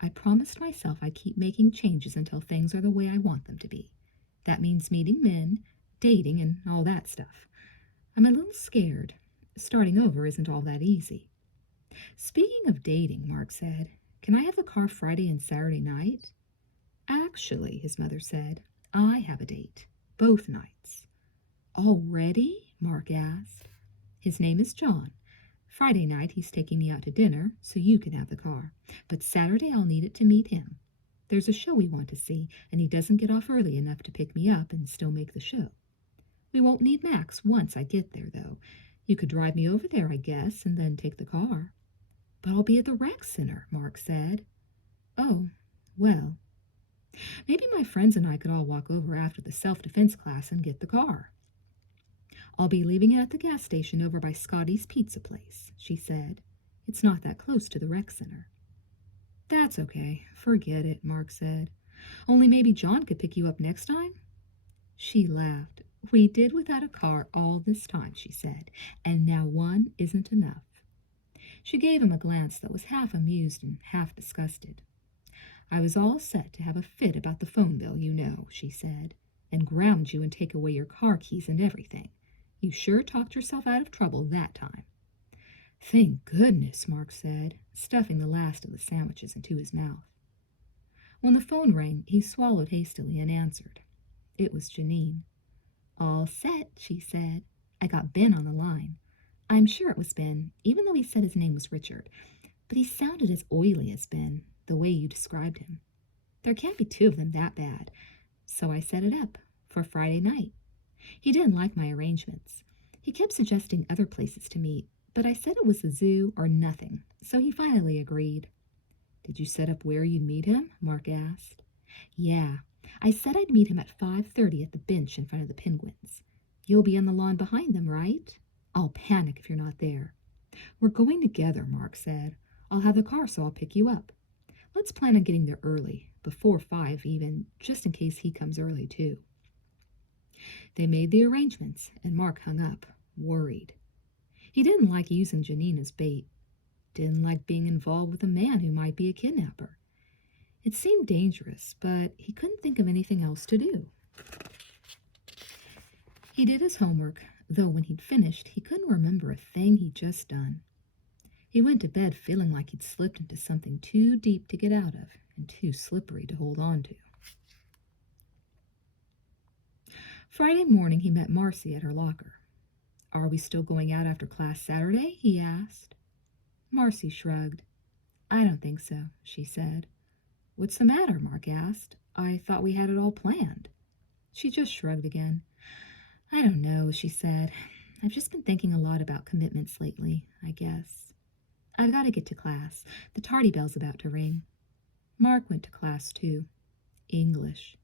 I promised myself I'd keep making changes until things are the way I want them to be. That means meeting men, dating, and all that stuff. I'm a little scared. Starting over isn't all that easy. Speaking of dating, Mark said, can I have the car Friday and Saturday night? Actually, his mother said, I have a date, both nights. Already? Mark asked. His name is John. Friday night he's taking me out to dinner, so you can have the car. But Saturday I'll need it to meet him. There's a show we want to see, and he doesn't get off early enough to pick me up and still make the show. We won't need Max once I get there, though. You could drive me over there, I guess, and then take the car. But I'll be at the rec center, Mark said. Oh, well. Maybe my friends and I could all walk over after the self-defense class and get the car. I'll be leaving it at the gas station over by Scotty's Pizza Place, she said. It's not that close to the rec center. That's okay. Forget it, Mark said. Only maybe John could pick you up next time? She laughed. We did without a car all this time, she said, and now one isn't enough. She gave him a glance that was half amused and half disgusted. I was all set to have a fit about the phone bill, you know, she said, and ground you and take away your car keys and everything. You sure talked yourself out of trouble that time. Thank goodness, Mark said, stuffing the last of the sandwiches into his mouth. When the phone rang, he swallowed hastily and answered. It was Janine. All set, she said. I got Ben on the line. I'm sure it was Ben, even though he said his name was Richard, but he sounded as oily as Ben, the way you described him. There can't be two of them that bad, So I set it up for Friday night. He didn't like my arrangements. He kept suggesting other places to meet, but I said it was the zoo or nothing, so he finally agreed. Did you set up where you'd meet him? Mark asked. Yeah, I said I'd meet him at 5:30 at the bench in front of the penguins. You'll be on the lawn behind them, right? I'll panic if you're not there. We're going together, Mark said. I'll have the car, so I'll pick you up. Let's plan on getting there early, before 5 even, just in case he comes early too. They made the arrangements, and Mark hung up, worried. He didn't like using Janine as bait. Didn't like being involved with a man who might be a kidnapper. It seemed dangerous, but he couldn't think of anything else to do. He did his homework, though when he'd finished, he couldn't remember a thing he'd just done. He went to bed feeling like he'd slipped into something too deep to get out of and too slippery to hold on to. Friday morning, he met Marcy at her locker. Are we still going out after class Saturday? He asked. Marcy shrugged. I don't think so, she said. What's the matter? Mark asked. I thought we had it all planned. She just shrugged again. I don't know, she said. I've just been thinking a lot about commitments lately, I guess. I've got to get to class. The tardy bell's about to ring. Mark went to class, too. English.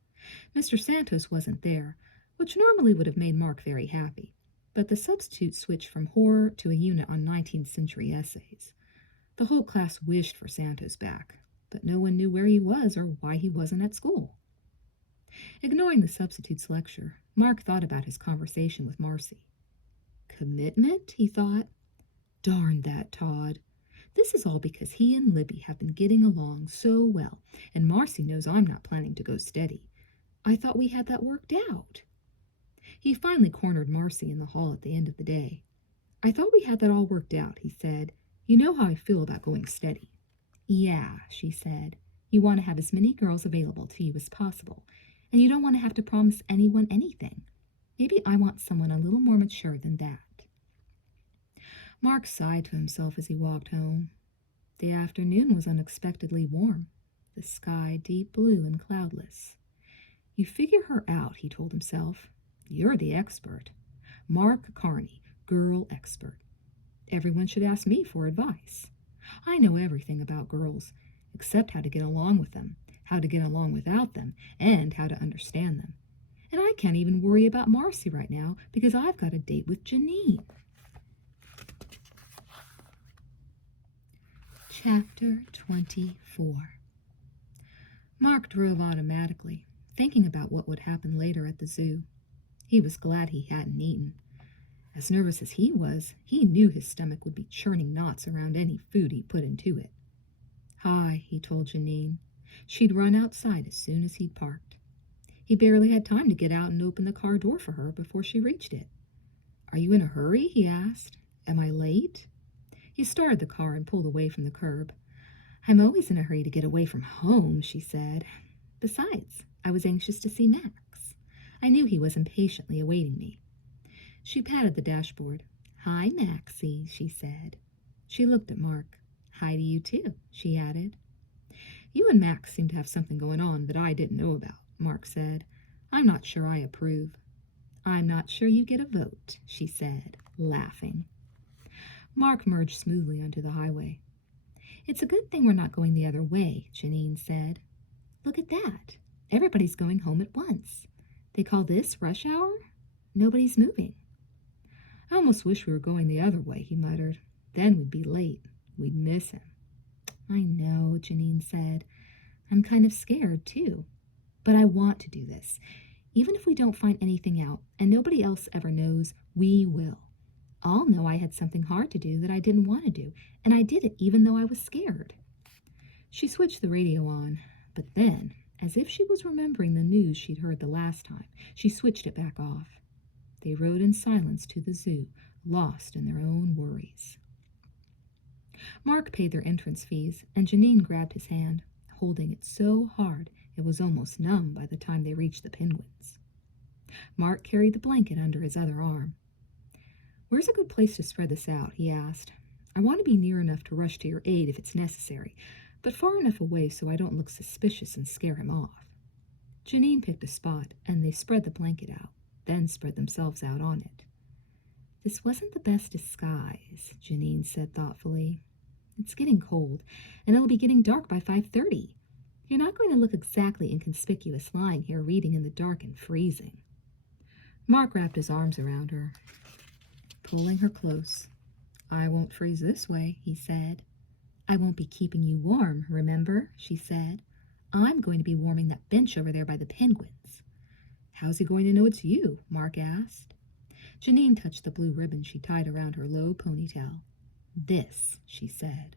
Mr. Santos wasn't there, which normally would have made Mark very happy, but the substitute switched from horror to a unit on 19th century essays. The whole class wished for Santos back, but no one knew where he was or why he wasn't at school. Ignoring the substitute's lecture, Mark thought about his conversation with Marcy. Commitment, he thought. Darn that Todd. This is all because he and Libby have been getting along so well, and Marcy knows I'm not planning to go steady. I thought we had that worked out. He finally cornered Marcy in the hall at the end of the day. I thought we had that all worked out, he said. You know how I feel about going steady. Yeah, she said. You want to have as many girls available to you as possible, and you don't want to have to promise anyone anything. Maybe I want someone a little more mature than that. Mark sighed to himself as he walked home. The afternoon was unexpectedly warm, the sky deep blue and cloudless. You figure her out, he told himself. You're the expert. Mark Carney, girl expert. Everyone should ask me for advice. I know everything about girls, except how to get along with them, how to get along without them, and how to understand them. And I can't even worry about Marcy right now because I've got a date with Janine. Chapter 24. Mark drove automatically, thinking about what would happen later at the zoo. He was glad he hadn't eaten. As nervous as he was, he knew his stomach would be churning knots around any food he put into it. Hi, he told Janine. She'd run outside as soon as he'd parked. He barely had time to get out and open the car door for her before she reached it. Are you in a hurry? He asked. Am I late? He started the car and pulled away from the curb. I'm always in a hurry to get away from home, she said. Besides, I was anxious to see Max. I knew he was impatiently awaiting me. She patted the dashboard. Hi, Maxie, she said. She looked at Mark. Hi to you, too, she added. You and Max seem to have something going on that I didn't know about, Mark said. I'm not sure I approve. I'm not sure you get a vote, she said, laughing. Mark merged smoothly onto the highway. It's a good thing we're not going the other way, Janine said. Look at that. Everybody's going home at once. They call this rush hour? Nobody's moving. I almost wish we were going the other way, he muttered. Then we'd be late. We'd miss him. I know, Janine said. I'm kind of scared, too. But I want to do this. Even if we don't find anything out and nobody else ever knows, we will. I'll know I had something hard to do that I didn't want to do, and I did it even though I was scared. She switched the radio on, but then, as if she was remembering the news she'd heard the last time, she switched it back off. They rode in silence to the zoo, lost in their own worries. Mark paid their entrance fees, and Janine grabbed his hand, holding it so hard it was almost numb by the time they reached the penguins. Mark carried the blanket under his other arm. Where's a good place to spread this out? He asked. I want to be near enough to rush to your aid if it's necessary, but far enough away so I don't look suspicious and scare him off. Janine picked a spot, and they spread the blanket out, then spread themselves out on it. "This wasn't the best disguise," Janine said thoughtfully. "It's getting cold, and it'll be getting dark by 5:30. You're not going to look exactly inconspicuous lying here reading in the dark and freezing." Mark wrapped his arms around her, pulling her close. "I won't freeze this way," he said. "I won't be keeping you warm, remember?" she said. "I'm going to be warming that bench over there by the penguins." "How's he going to know it's you?" Mark asked. Janine touched the blue ribbon she tied around her low ponytail. "This," she said.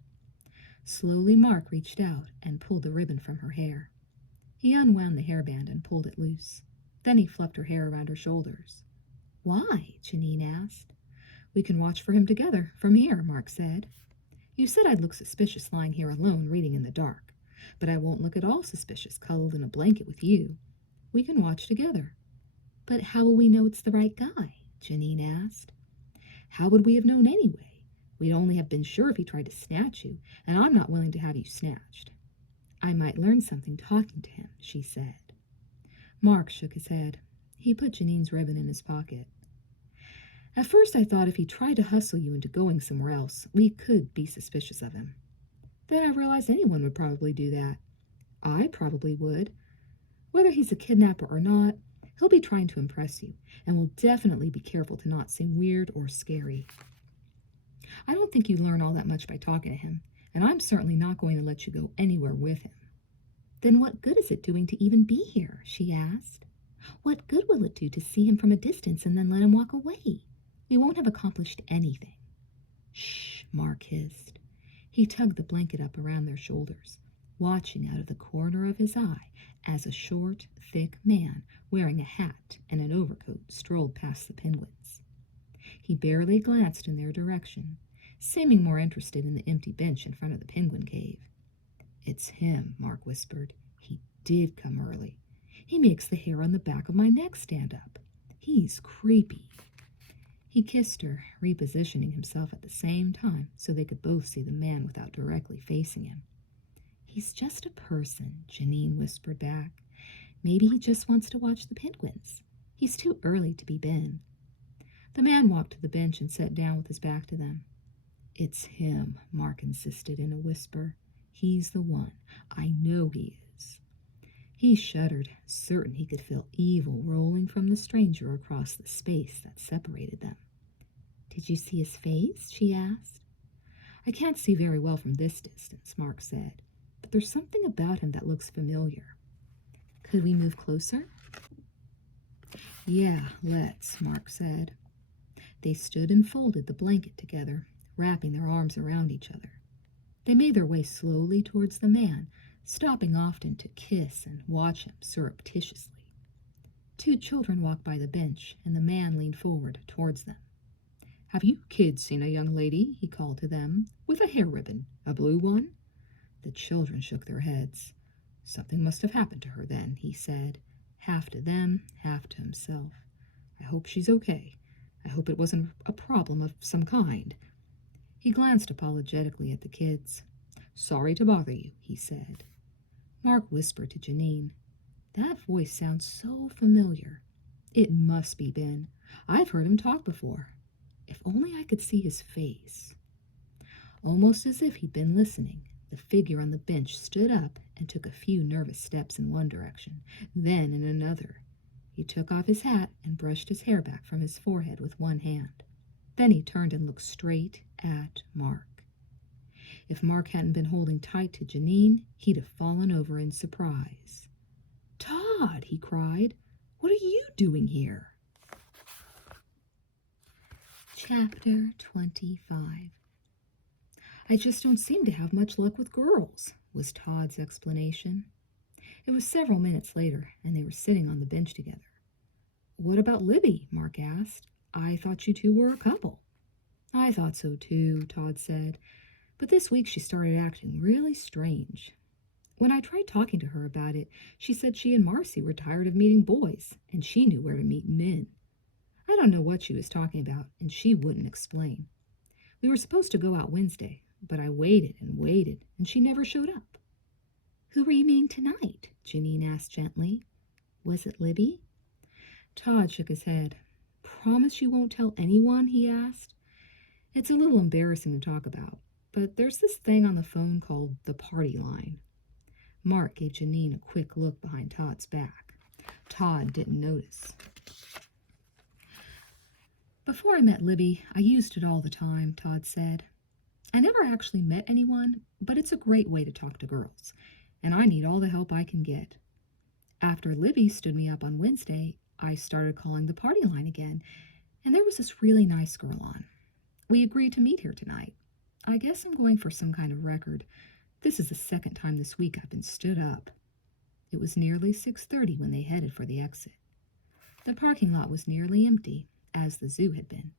Slowly Mark reached out and pulled the ribbon from her hair. He unwound the hairband and pulled it loose. Then he fluffed her hair around her shoulders. "Why?" Janine asked. "We can watch for him together, from here," Mark said. "You said I'd look suspicious lying here alone reading in the dark, but I won't look at all suspicious cuddled in a blanket with you. We can watch together." "But how will we know it's the right guy?" Janine asked. "How would we have known anyway? We'd only have been sure if he tried to snatch you, and I'm not willing to have you snatched." "I might learn something talking to him," she said. Mark shook his head. He put Janine's ribbon in his pocket. "At first I thought if he tried to hustle you into going somewhere else, we could be suspicious of him. Then I realized anyone would probably do that. I probably would. Whether he's a kidnapper or not, he'll be trying to impress you, and will definitely be careful to not seem weird or scary. I don't think you learn all that much by talking to him, and I'm certainly not going to let you go anywhere with him." "Then what good is it doing to even be here?" she asked. "What good will it do to see him from a distance and then let him walk away? We won't have accomplished anything." "Shh," Mark hissed. He tugged the blanket up around their shoulders, watching out of the corner of his eye as a short, thick man wearing a hat and an overcoat strolled past the penguins. He barely glanced in their direction, seeming more interested in the empty bench in front of the penguin cave. "It's him," Mark whispered. "He did come early. He makes the hair on the back of my neck stand up. He's creepy." He kissed her, repositioning himself at the same time so they could both see the man without directly facing him. "He's just a person," Janine whispered back. "Maybe he just wants to watch the penguins. He's too early to be Ben." The man walked to the bench and sat down with his back to them. "It's him," Mark insisted in a whisper. "He's the one. I know he is." He shuddered, certain he could feel evil rolling from the stranger across the space that separated them. "Did you see his face?" she asked. "I can't see very well from this distance," Mark said, "but there's something about him that looks familiar. Could we move closer?" "Yeah, let's," Mark said. They stood and folded the blanket together, wrapping their arms around each other. They made their way slowly towards the man, stopping often to kiss and watch him surreptitiously. Two children walked by the bench, and the man leaned forward towards them. "Have you kids seen a young lady," he called to them, "with a hair ribbon, a blue one?" The children shook their heads. "Something must have happened to her then," he said, half to them, half to himself. "I hope she's okay. I hope it wasn't a problem of some kind." He glanced apologetically at the kids. "Sorry to bother you," he said. Mark whispered to Janine, "That voice sounds so familiar. It must be Ben. I've heard him talk before. If only I could see his face." Almost as if he'd been listening, the figure on the bench stood up and took a few nervous steps in one direction, then in another. He took off his hat and brushed his hair back from his forehead with one hand. Then he turned and looked straight at Mark. If Mark hadn't been holding tight to Janine, he'd have fallen over in surprise. "Todd," he cried, "what are you doing here?" Chapter 25. "I just don't seem to have much luck with girls," was Todd's explanation. It was several minutes later, and they were sitting on the bench together. "What about Libby?" Mark asked. "I thought you two were a couple." "I thought so too," Todd said, "but this week she started acting really strange. When I tried talking to her about it, she said she and Marcy were tired of meeting boys, and she knew where to meet men. I don't know what she was talking about, and she wouldn't explain. We were supposed to go out Wednesday, but I waited and waited, and she never showed up." "Who were you meeting tonight?" Janine asked gently. Was it Libby? Todd shook his head. Promise you won't tell anyone? He asked. It's a little embarrassing to talk about, but there's this thing on the phone called the party line. Mark gave Janine a quick look behind Todd's back. Todd didn't notice. Before I met Libby, I used it all the time, Todd said. I never actually met anyone, but it's a great way to talk to girls, and I need all the help I can get. After Libby stood me up on Wednesday, I started calling the party line again, and there was this really nice girl on. We agreed to meet here tonight. I guess I'm going for some kind of record. This is the second time this week I've been stood up. It was nearly 6:30 when they headed for the exit. The parking lot was nearly empty, as the zoo had been.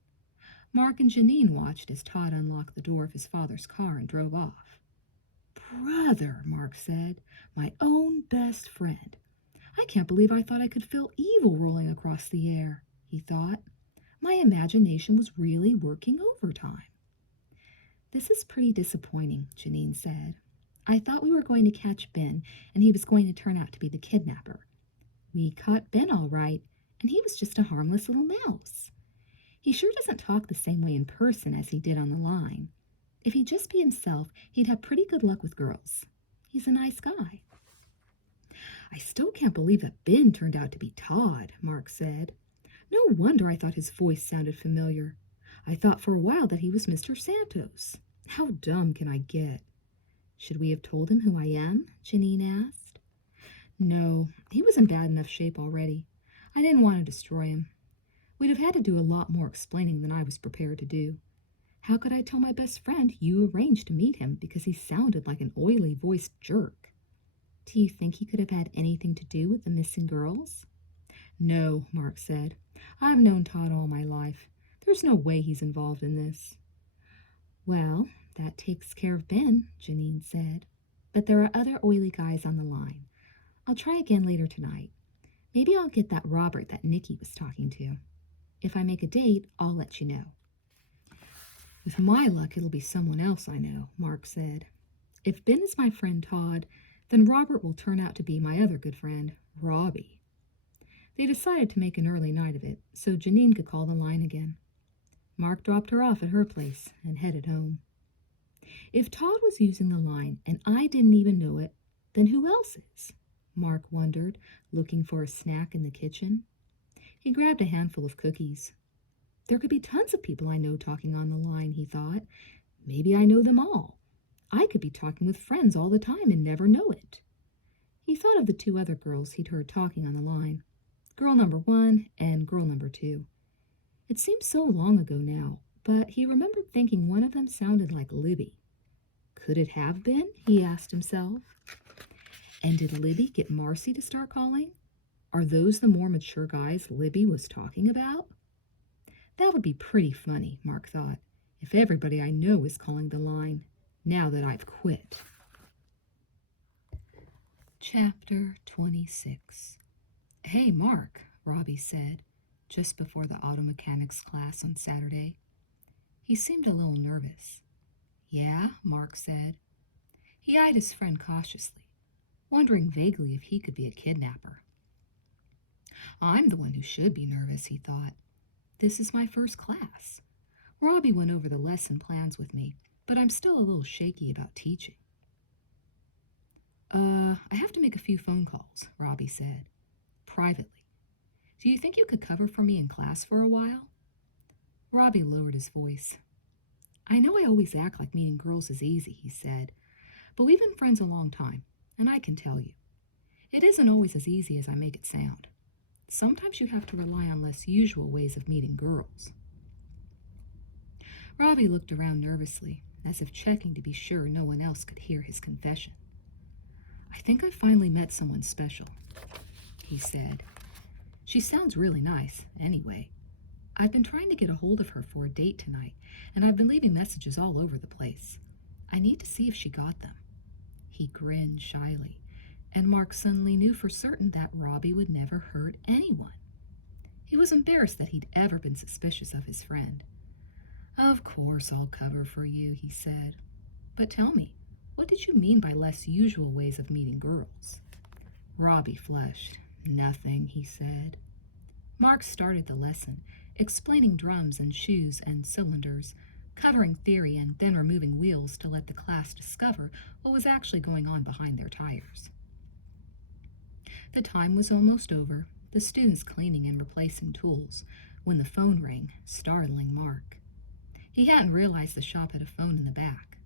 Mark and Janine watched as Todd unlocked the door of his father's car and drove off. Brother, Mark said, my own best friend. I can't believe I thought I could feel evil rolling across the air, he thought. My imagination was really working overtime. This is pretty disappointing, Janine said. I thought we were going to catch Ben, and he was going to turn out to be the kidnapper. We caught Ben all right, and he was just a harmless little mouse. He sure doesn't talk the same way in person as he did on the line. If he'd just be himself, he'd have pretty good luck with girls. He's a nice guy. I still can't believe that Ben turned out to be Todd, Mark said. No wonder I thought his voice sounded familiar. I thought for a while that he was Mr. Santos. How dumb can I get? Should we have told him who I am? Janine asked. No, he was in bad enough shape already. I didn't want to destroy him. We'd have had to do a lot more explaining than I was prepared to do. How could I tell my best friend you arranged to meet him because he sounded like an oily-voiced jerk? Do you think he could have had anything to do with the missing girls? No, Mark said. I've known Todd all my life. There's no way he's involved in this. Well, that takes care of Ben, Janine said. But there are other oily guys on the line. I'll try again later tonight. Maybe I'll get that Robert that Nikki was talking to. If I make a date, I'll let you know. With my luck, it'll be someone else I know, Mark said. If Ben is my friend Todd, then Robert will turn out to be my other good friend, Robbie. They decided to make an early night of it, so Janine could call the line again. Mark dropped her off at her place and headed home. If Todd was using the line and I didn't even know it, then who else is? Mark wondered, looking for a snack in the kitchen. He grabbed a handful of cookies. There could be tons of people I know talking on the line, he thought. Maybe I know them all. I could be talking with friends all the time and never know it. He thought of the two other girls he'd heard talking on the line, girl number 1 and girl number 2. It seemed so long ago now, but he remembered thinking one of them sounded like Libby. Could it have been? He asked himself. And did Libby get Marcy to start calling? Are those the more mature guys Libby was talking about? That would be pretty funny, Mark thought, if everybody I know is calling the line, now that I've quit. Chapter 26. Hey, Mark, Robbie said, just before the auto mechanics class on Saturday. He seemed a little nervous. Yeah, Mark said. He eyed his friend cautiously, wondering vaguely if he could be a kidnapper. I'm the one who should be nervous, he thought. This is my first class. Robbie went over the lesson plans with me, but I'm still a little shaky about teaching. I have to make a few phone calls, Robbie said, privately. Do you think you could cover for me in class for a while? Robbie lowered his voice. I know I always act like meeting girls is easy, he said, but we've been friends a long time, and I can tell you, it isn't always as easy as I make it sound. Sometimes you have to rely on less usual ways of meeting girls. Robbie looked around nervously, as if checking to be sure no one else could hear his confession. I think I finally met someone special, he said. She sounds really nice, anyway. I've been trying to get a hold of her for a date tonight, and I've been leaving messages all over the place. I need to see if she got them. He grinned shyly, and Mark suddenly knew for certain that Robbie would never hurt anyone. He was embarrassed that he'd ever been suspicious of his friend. Of course I'll cover for you, he said. But tell me, what did you mean by less usual ways of meeting girls? Robbie flushed. Nothing, he said. Mark started the lesson, explaining drums and shoes and cylinders, covering theory and then removing wheels to let the class discover what was actually going on behind their tires. The time was almost over, the students cleaning and replacing tools, when the phone rang, startling Mark. He hadn't realized the shop had a phone in the back.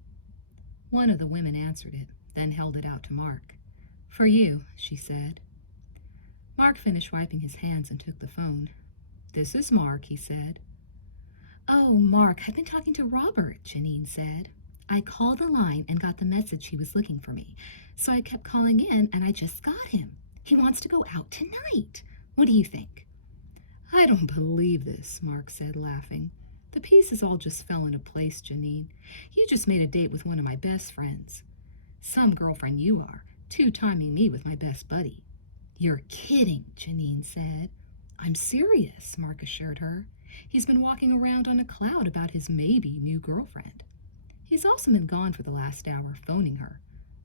One of the women answered it, then held it out to Mark. "For you," she said. Mark finished wiping his hands and took the phone. "This is Mark," he said. "Oh, Mark, I've been talking to Robert," Janine said. "I called the line and got the message he was looking for me, so I kept calling in and I just got him. He wants to go out tonight. What do you think?" "I don't believe this," Mark said, laughing. "The pieces all just fell into place, Janine. You just made a date with one of my best friends. Some girlfriend you are, two-timing me with my best buddy." "You're kidding," Janine said. "I'm serious," Mark assured her. "He's been walking around on a cloud about his maybe new girlfriend. He's also been gone for the last hour, phoning her.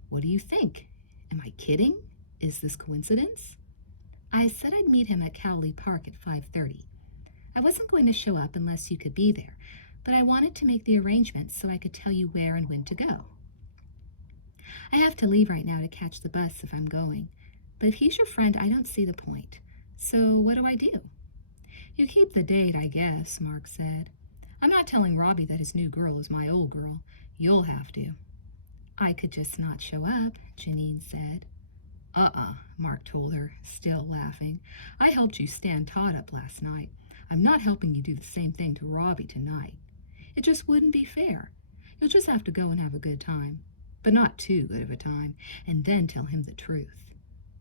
What do you think? Am I kidding? Is this coincidence?" "I said I'd meet him at Cowley Park at 5:30. I wasn't going to show up unless you could be there, but I wanted to make the arrangements so I could tell you where and when to go. I have to leave right now to catch the bus if I'm going, but if he's your friend, I don't see the point. So what do I do?" "You keep the date, I guess," Mark said. "I'm not telling Robbie that his new girl is my old girl. You'll have to." "I could just not show up," Janine said. Mark told her, still laughing. "I helped you stand Todd up last night. I'm not helping you do the same thing to Robbie tonight. It just wouldn't be fair. You'll just have to go and have a good time, but not too good of a time, and then tell him the truth."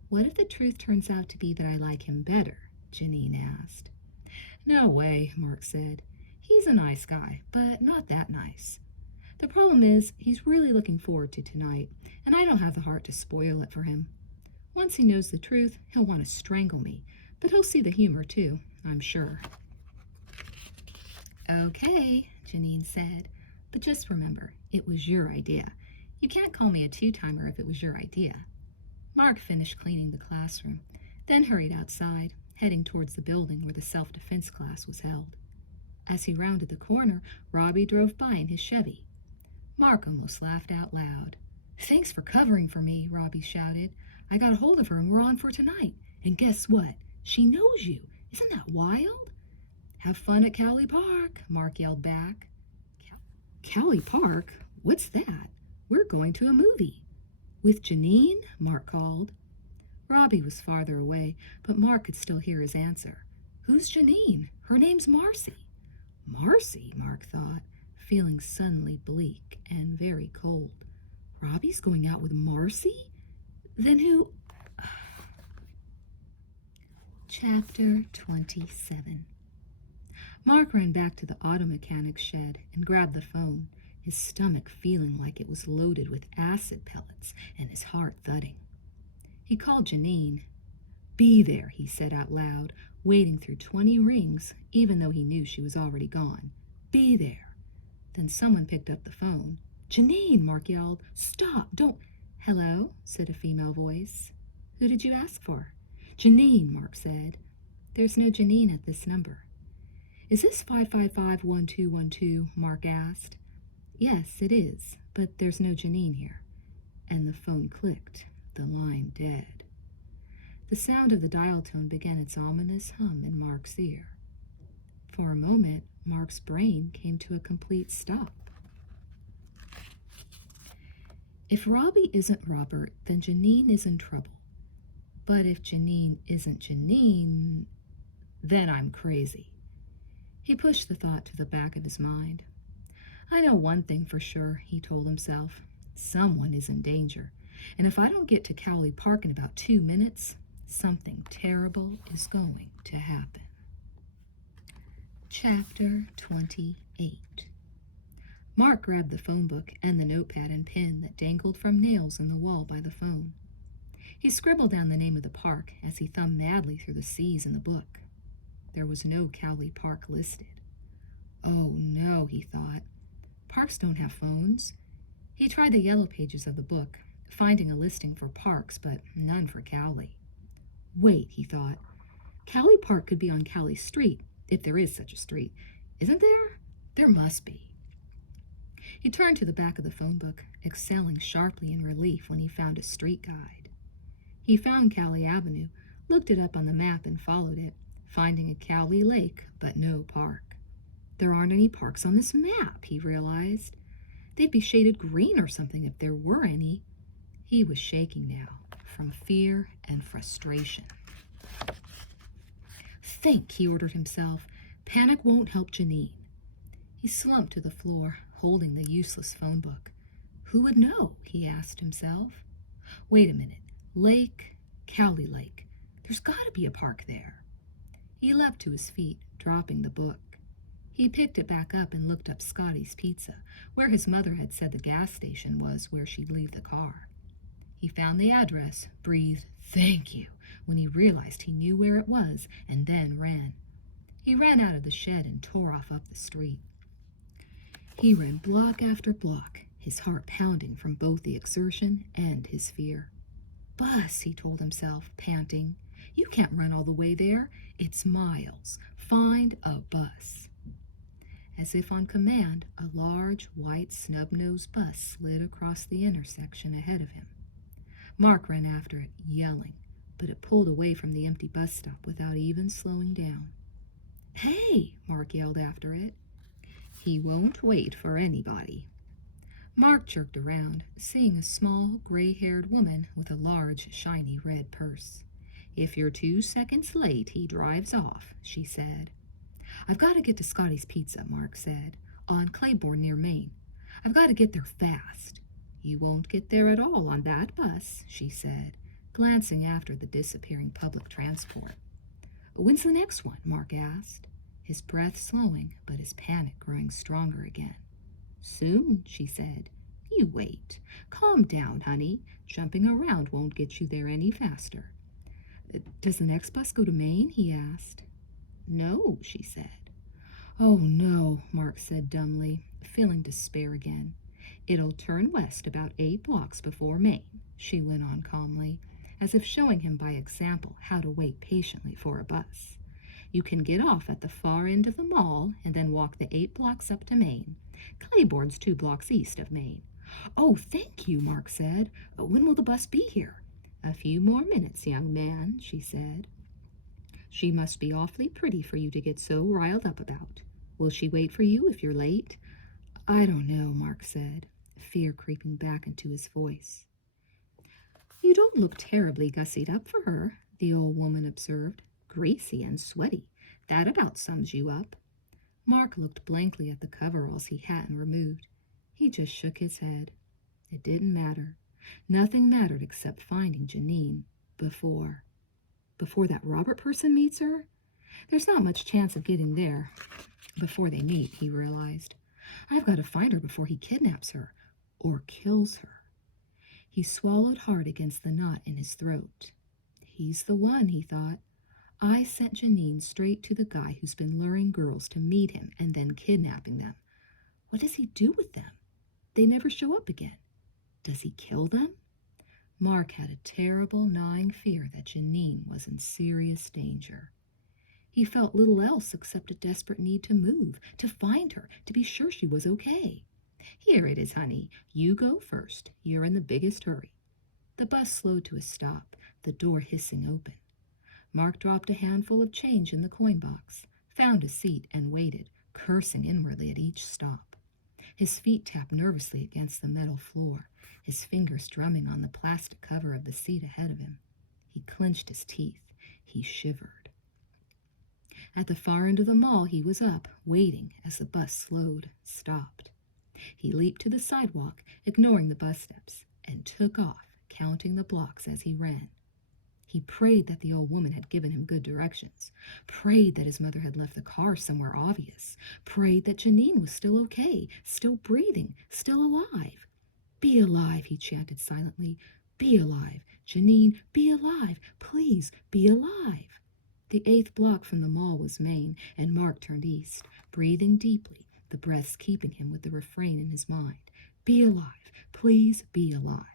"What if the truth turns out to be that I like him better?" Janine asked. "No way," Mark said. "He's a nice guy, but not that nice. The problem is, he's really looking forward to tonight, and I don't have the heart to spoil it for him. Once he knows the truth, he'll want to strangle me, but he'll see the humor too, I'm sure." "Okay," Janine said, "but just remember, it was your idea. You can't call me a two-timer if it was your idea." Mark finished cleaning the classroom, then hurried outside, heading towards the building where the self-defense class was held. As he rounded the corner, Robbie drove by in his Chevy. Mark almost laughed out loud. "Thanks for covering for me," Robbie shouted. "I got a hold of her and we're on for tonight. And guess what? She knows you. Isn't that wild?" "Have fun at Cowley Park," Mark yelled back. "Cowley Park? What's that?" "We're going to a movie." "With Janine?" Mark called. Robbie was farther away, but Mark could still hear his answer. "Who's Janine? Her name's Marcy." "Marcy?" Mark thought, feeling suddenly bleak and very cold. "Robbie's going out with Marcy? Then who—" Chapter 27. Mark ran back to the auto mechanic's shed and grabbed the phone, his stomach feeling like it was loaded with acid pellets and his heart thudding. He called Janine. "Be there," he said out loud, waiting through 20 rings, even though he knew she was already gone. "Be there." Then someone picked up the phone. "Janine!" Mark yelled. "Stop! Don't—" "Hello?" said a female voice. "Who did you ask for?" "Janine," Mark said. "There's no Janine at this number." "Is this 555-1212? Mark asked. "Yes, it is, but there's no Janine here." And the phone clicked, the line dead. The sound of the dial tone began its ominous hum in Mark's ear. For a moment, Mark's brain came to a complete stop. If Robbie isn't Robert, then Janine is in trouble. But if Janine isn't Janine, then I'm crazy. He pushed the thought to the back of his mind. "I know one thing for sure," he told himself. "Someone is in danger. And if I don't get to Cowley Park in about 2 minutes, something terrible is going to happen." Chapter 28. Mark grabbed the phone book and the notepad and pen that dangled from nails in the wall by the phone. He scribbled down the name of the park as he thumbed madly through the C's in the book. There was no Cowley Park listed. Oh no, he thought. Parks don't have phones. He tried the yellow pages of the book, finding a listing for parks, but none for Cowley. Wait, he thought. Cowley Park could be on Cowley Street, if there is such a street. Isn't there? There must be. He turned to the back of the phone book, exhaling sharply in relief when he found a street guide. He found Cowley Avenue, looked it up on the map and followed it, finding a Cowley Lake, but no park. There aren't any parks on this map, he realized. They'd be shaded green or something if there were any. He was shaking now, from fear and frustration. Think, he ordered himself. Panic won't help Janine. He slumped to the floor, holding the useless phone book. Who would know, he asked himself. Wait a minute. Lake, Cowley Lake. There's got to be a park there. He leapt to his feet, dropping the book. He picked it back up and looked up Scotty's Pizza, where his mother had said the gas station was where she'd leave the car. He found the address, breathed, "Thank you," when he realized he knew where it was, and then ran. He ran out of the shed and tore off up the street. He ran block after block, his heart pounding from both the exertion and his fear. Bus, he told himself, panting. You can't run all the way there. It's miles. Find a bus. As if on command, a large, white, snub-nosed bus slid across the intersection ahead of him. Mark ran after it, yelling, but it pulled away from the empty bus stop without even slowing down. Hey, Mark yelled after it. He won't wait for anybody. Mark jerked around, seeing a small, gray-haired woman with a large, shiny red purse. If you're 2 seconds late, he drives off, she said. I've got to get to Scotty's Pizza, Mark said, on Claiborne near Maine. I've got to get there fast. You won't get there at all on that bus, she said, glancing after the disappearing public transport. When's the next one? Mark asked, his breath slowing, but his panic growing stronger again. Soon, she said. You wait. Calm down, honey. Jumping around won't get you there any faster. Does the next bus go to Maine? He asked. No, she said. Oh, no, Mark said dumbly, feeling despair again. It'll turn west about 8 blocks before Maine, she went on calmly, as if showing him by example how to wait patiently for a bus. You can get off at the far end of the mall and then walk the 8 blocks up to Maine. Claiborne's 2 blocks east of Maine. Oh, thank you, Mark said. When will the bus be here? A few more minutes, young man, she said. She must be awfully pretty for you to get so riled up about. Will she wait for you if you're late? I don't know, Mark said, fear creeping back into his voice. You don't look terribly gussied up for her, the old woman observed. Greasy and sweaty. That about sums you up. Mark looked blankly at the coveralls he hadn't removed. He just shook his head. It didn't matter. Nothing mattered except finding Janine before that Robert person meets her. There's not much chance of getting there before they meet, he realized. I've got to find her before he kidnaps her or kills her. He swallowed hard against the knot in his throat. He's the one, he thought. I sent Janine straight to the guy who's been luring girls to meet him and then kidnapping them. What does he do with them? They never show up again. Does he kill them? Mark had a terrible, gnawing fear that Janine was in serious danger. He felt little else except a desperate need to move, to find her, to be sure she was okay. Here it is, honey. You go first. You're in the biggest hurry. The bus slowed to a stop, the door hissing open. Mark dropped a handful of change in the coin box, found a seat, and waited, cursing inwardly at each stop. His feet tapped nervously against the metal floor, his fingers drumming on the plastic cover of the seat ahead of him. He clenched his teeth. He shivered. At the far end of the mall, he was up, waiting as the bus slowed, stopped. He leaped to the sidewalk, ignoring the bus steps, and took off, counting the blocks as he ran. He prayed that the old woman had given him good directions, prayed that his mother had left the car somewhere obvious, prayed that Janine was still okay, still breathing, still alive. Be alive, he chanted silently. Be alive. Janine, be alive. Please, be alive. The 8th block from the mall was Maine, and Mark turned east, breathing deeply, the breaths keeping him with the refrain in his mind. Be alive. Please be alive.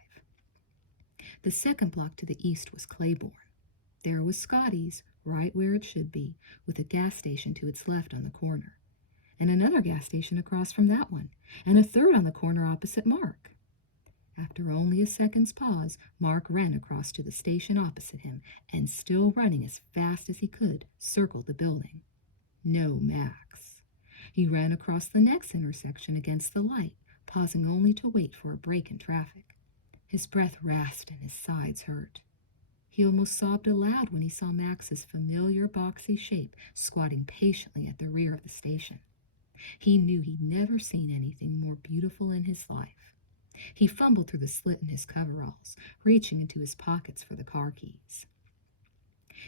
The 2nd block to the east was Claiborne. There was Scotty's, right where it should be, with a gas station to its left on the corner, and another gas station across from that one, and a third on the corner opposite Mark. After only a second's pause, Mark ran across to the station opposite him, and still running as fast as he could, circled the building. No Max. He ran across the next intersection against the light, pausing only to wait for a break in traffic. His breath rasped and his sides hurt. He almost sobbed aloud when he saw Max's familiar boxy shape squatting patiently at the rear of the station. He knew he'd never seen anything more beautiful in his life. He fumbled through the slit in his coveralls, reaching into his pockets for the car keys.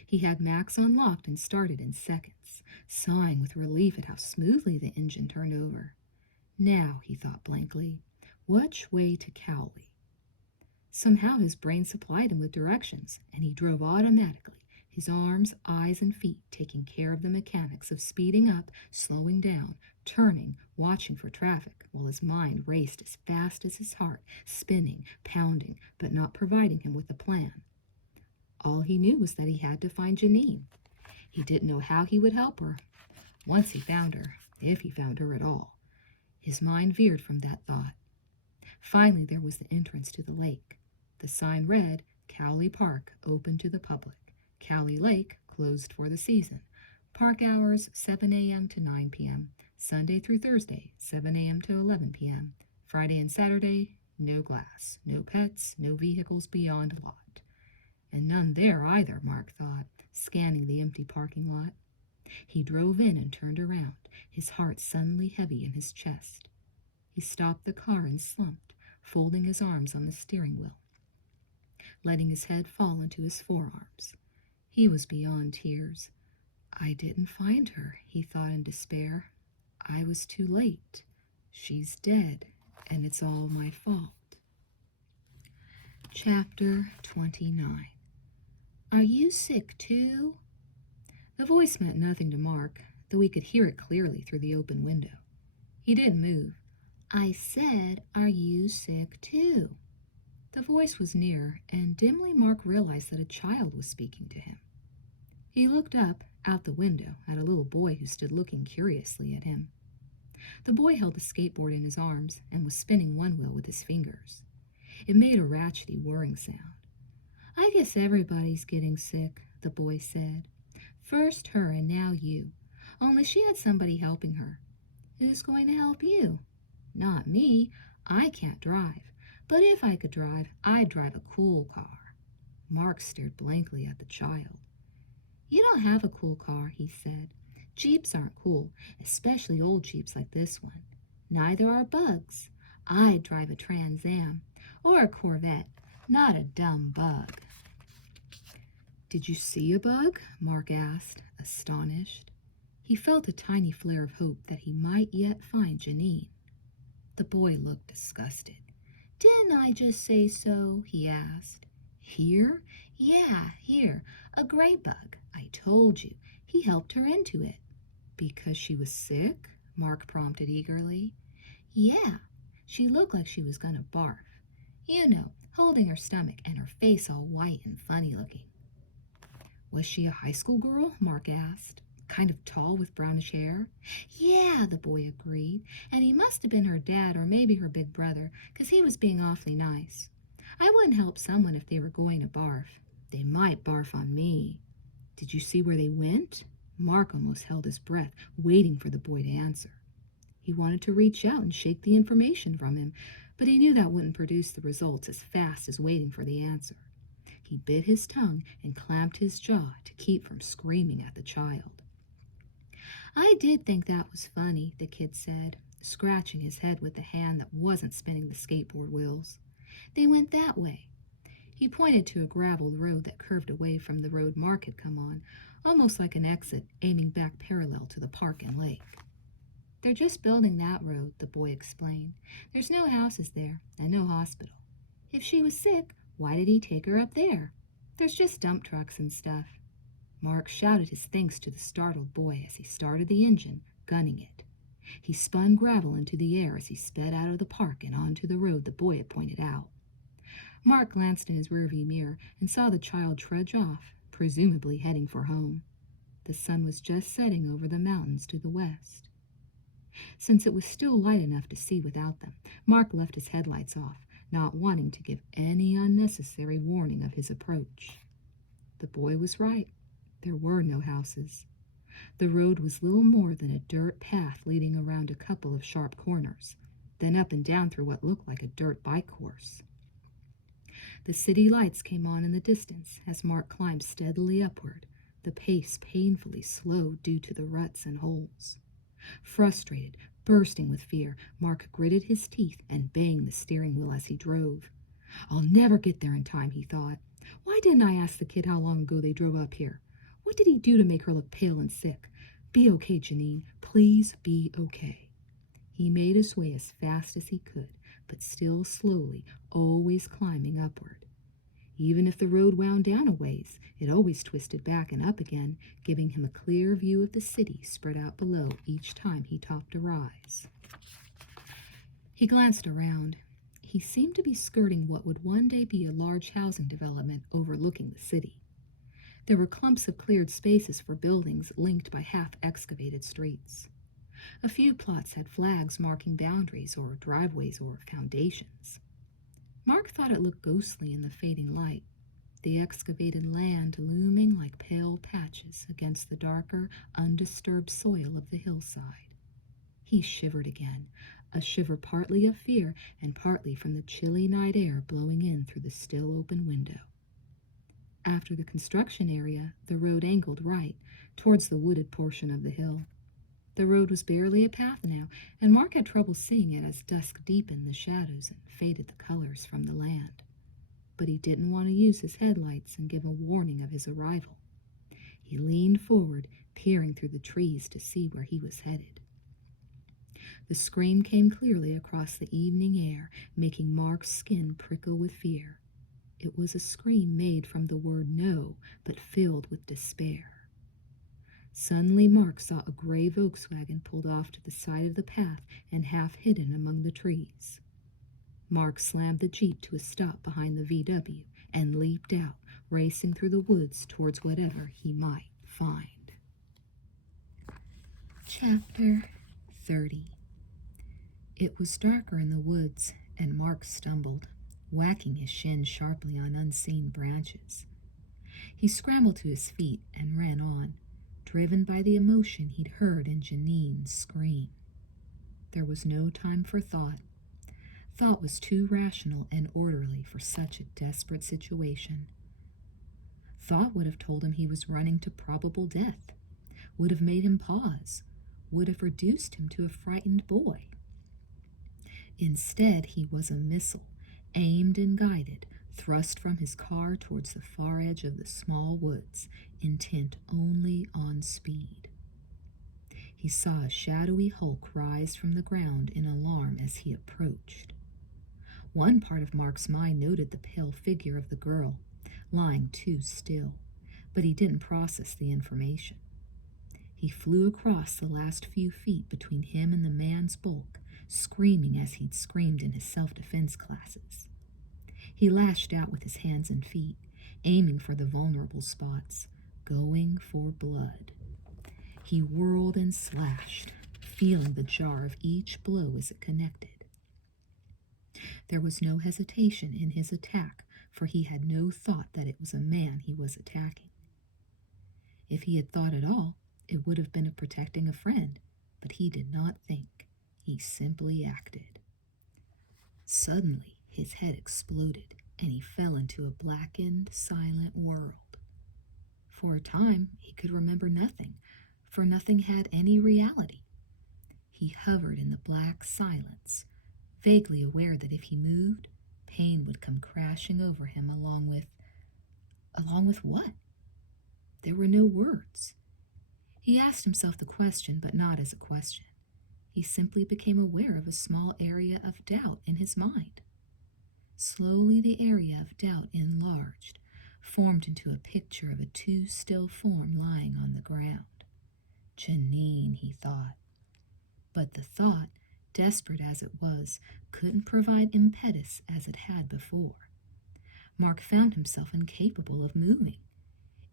He had Max unlocked and started in seconds, sighing with relief at how smoothly the engine turned over. Now, he thought blankly, which way to Cowley? Somehow his brain supplied him with directions, and he drove automatically, his arms, eyes, and feet taking care of the mechanics of speeding up, slowing down, turning, watching for traffic, while his mind raced as fast as his heart, spinning, pounding, but not providing him with a plan. All he knew was that he had to find Janine. He didn't know how he would help her. Once he found her, if he found her at all. His mind veered from that thought. Finally, there was the entrance to the lake. The sign read, Cowley Park, open to the public. Cowley Lake, closed for the season. Park hours, 7 a.m. to 9 p.m. Sunday through Thursday, 7 a.m. to 11 p.m. Friday and Saturday, no glass, no pets, no vehicles beyond lot. And none there either, Mark thought, scanning the empty parking lot. He drove in and turned around, his heart suddenly heavy in his chest. He stopped the car and slumped, folding his arms on the steering wheel, letting his head fall into his forearms. He was beyond tears. I didn't find her, he thought in despair. I was too late. She's dead, and it's all my fault. Chapter 29. Are you sick too? The voice meant nothing to Mark, though he could hear it clearly through the open window. He didn't move. I said, are you sick too? The voice was near, and dimly Mark realized that a child was speaking to him. He looked up, out the window, at a little boy who stood looking curiously at him. The boy held a skateboard in his arms and was spinning one wheel with his fingers. It made a ratchety whirring sound. I guess everybody's getting sick, the boy said. First her and now you. Only she had somebody helping her. Who's going to help you? Not me. I can't drive. But if I could drive, I'd drive a cool car. Mark stared blankly at the child. You don't have a cool car, he said. Jeeps aren't cool, especially old Jeeps like this one. Neither are bugs. I'd drive a Trans Am or a Corvette, not a dumb bug. Did you see a bug? Mark asked, astonished. He felt a tiny flare of hope that he might yet find Janine. The boy looked disgusted. Didn't I just say so? He asked. Here? Yeah, here. A gray bug. I told you. He helped her into it. Because she was sick? Mark prompted eagerly. Yeah. She looked like she was gonna barf. You know, holding her stomach and her face all white and funny looking. Was she a high school girl? Mark asked. Kind of tall with brownish hair? Yeah, the boy agreed. And he must have been her dad or maybe her big brother, 'cause he was being awfully nice. I wouldn't help someone if they were going to barf. They might barf on me. Did you see where they went? Mark almost held his breath, waiting for the boy to answer. He wanted to reach out and shake the information from him, but he knew that wouldn't produce the results as fast as waiting for the answer. He bit his tongue and clamped his jaw to keep from screaming at the child. I did think that was funny, the kid said, scratching his head with the hand that wasn't spinning the skateboard wheels. They went that way. He pointed to a graveled road that curved away from the road Mark had come on, almost like an exit aiming back parallel to the park and lake. They're just building that road, the boy explained. There's no houses there and no hospital. If she was sick, why did he take her up there? There's just dump trucks and stuff. Mark shouted his thanks to the startled boy as he started the engine, gunning it. He spun gravel into the air as he sped out of the park and onto the road the boy had pointed out. Mark glanced in his rearview mirror and saw the child trudge off, presumably heading for home. The sun was just setting over the mountains to the west. Since it was still light enough to see without them, Mark left his headlights off, not wanting to give any unnecessary warning of his approach. The boy was right. There were no houses. The road was little more than a dirt path leading around a couple of sharp corners, then up and down through what looked like a dirt bike course. The city lights came on in the distance as Mark climbed steadily upward, the pace painfully slow due to the ruts and holes. Frustrated, bursting with fear, Mark gritted his teeth and banged the steering wheel as he drove. I'll never get there in time, he thought. Why didn't I ask the kid how long ago they drove up here? What did he do to make her look pale and sick? Be okay, Janine. Please be okay. He made his way as fast as he could, but still slowly, always climbing upward. Even if the road wound down a ways, it always twisted back and up again, giving him a clear view of the city spread out below each time he topped a rise. He glanced around. He seemed to be skirting what would one day be a large housing development overlooking the city. There were clumps of cleared spaces for buildings linked by half-excavated streets. A few plots had flags marking boundaries or driveways or foundations. Mark thought it looked ghostly in the fading light, the excavated land looming like pale patches against the darker, undisturbed soil of the hillside. He shivered again, a shiver partly of fear and partly from the chilly night air blowing in through the still open window. After the construction area, the road angled right, towards the wooded portion of the hill. The road was barely a path now, and Mark had trouble seeing it as dusk deepened the shadows and faded the colors from the land. But he didn't want to use his headlights and give a warning of his arrival. He leaned forward, peering through the trees to see where he was headed. The scream came clearly across the evening air, making Mark's skin prickle with fear. It was a scream made from the word no, but filled with despair. Suddenly Mark saw a gray Volkswagen pulled off to the side of the path and half hidden among the trees. Mark slammed the Jeep to a stop behind the VW and leaped out, racing through the woods towards whatever he might find. Chapter 30. It was darker in the woods, and Mark stumbled, whacking his shin sharply on unseen branches. He scrambled to his feet and ran on, driven by the emotion he'd heard in Janine's scream. There was no time for thought. Thought was too rational and orderly for such a desperate situation. Thought would have told him he was running to probable death, would have made him pause, would have reduced him to a frightened boy. Instead, he was a missile, aimed and guided, thrust from his car towards the far edge of the small woods, intent only on speed. He saw a shadowy hulk rise from the ground in alarm as he approached. One part of Mark's mind noted the pale figure of the girl, lying too still, but he didn't process the information. He flew across the last few feet between him and the man's bulk, screaming as he'd screamed in his self-defense classes. He lashed out with his hands and feet, aiming for the vulnerable spots, going for blood. He whirled and slashed, feeling the jar of each blow as it connected. There was no hesitation in his attack, for he had no thought that it was a man he was attacking. If he had thought at all, it would have been of protecting a friend, but he did not think. He simply acted. Suddenly, his head exploded, and he fell into a blackened, silent world. For a time, he could remember nothing, for nothing had any reality. He hovered in the black silence, vaguely aware that if he moved, pain would come crashing over him along with what? There were no words. He asked himself the question, but not as a question. He simply became aware of a small area of doubt in his mind. Slowly the area of doubt enlarged, formed into a picture of a too still form lying on the ground. Janine, he thought. But the thought, desperate as it was, couldn't provide impetus as it had before. Mark found himself incapable of moving.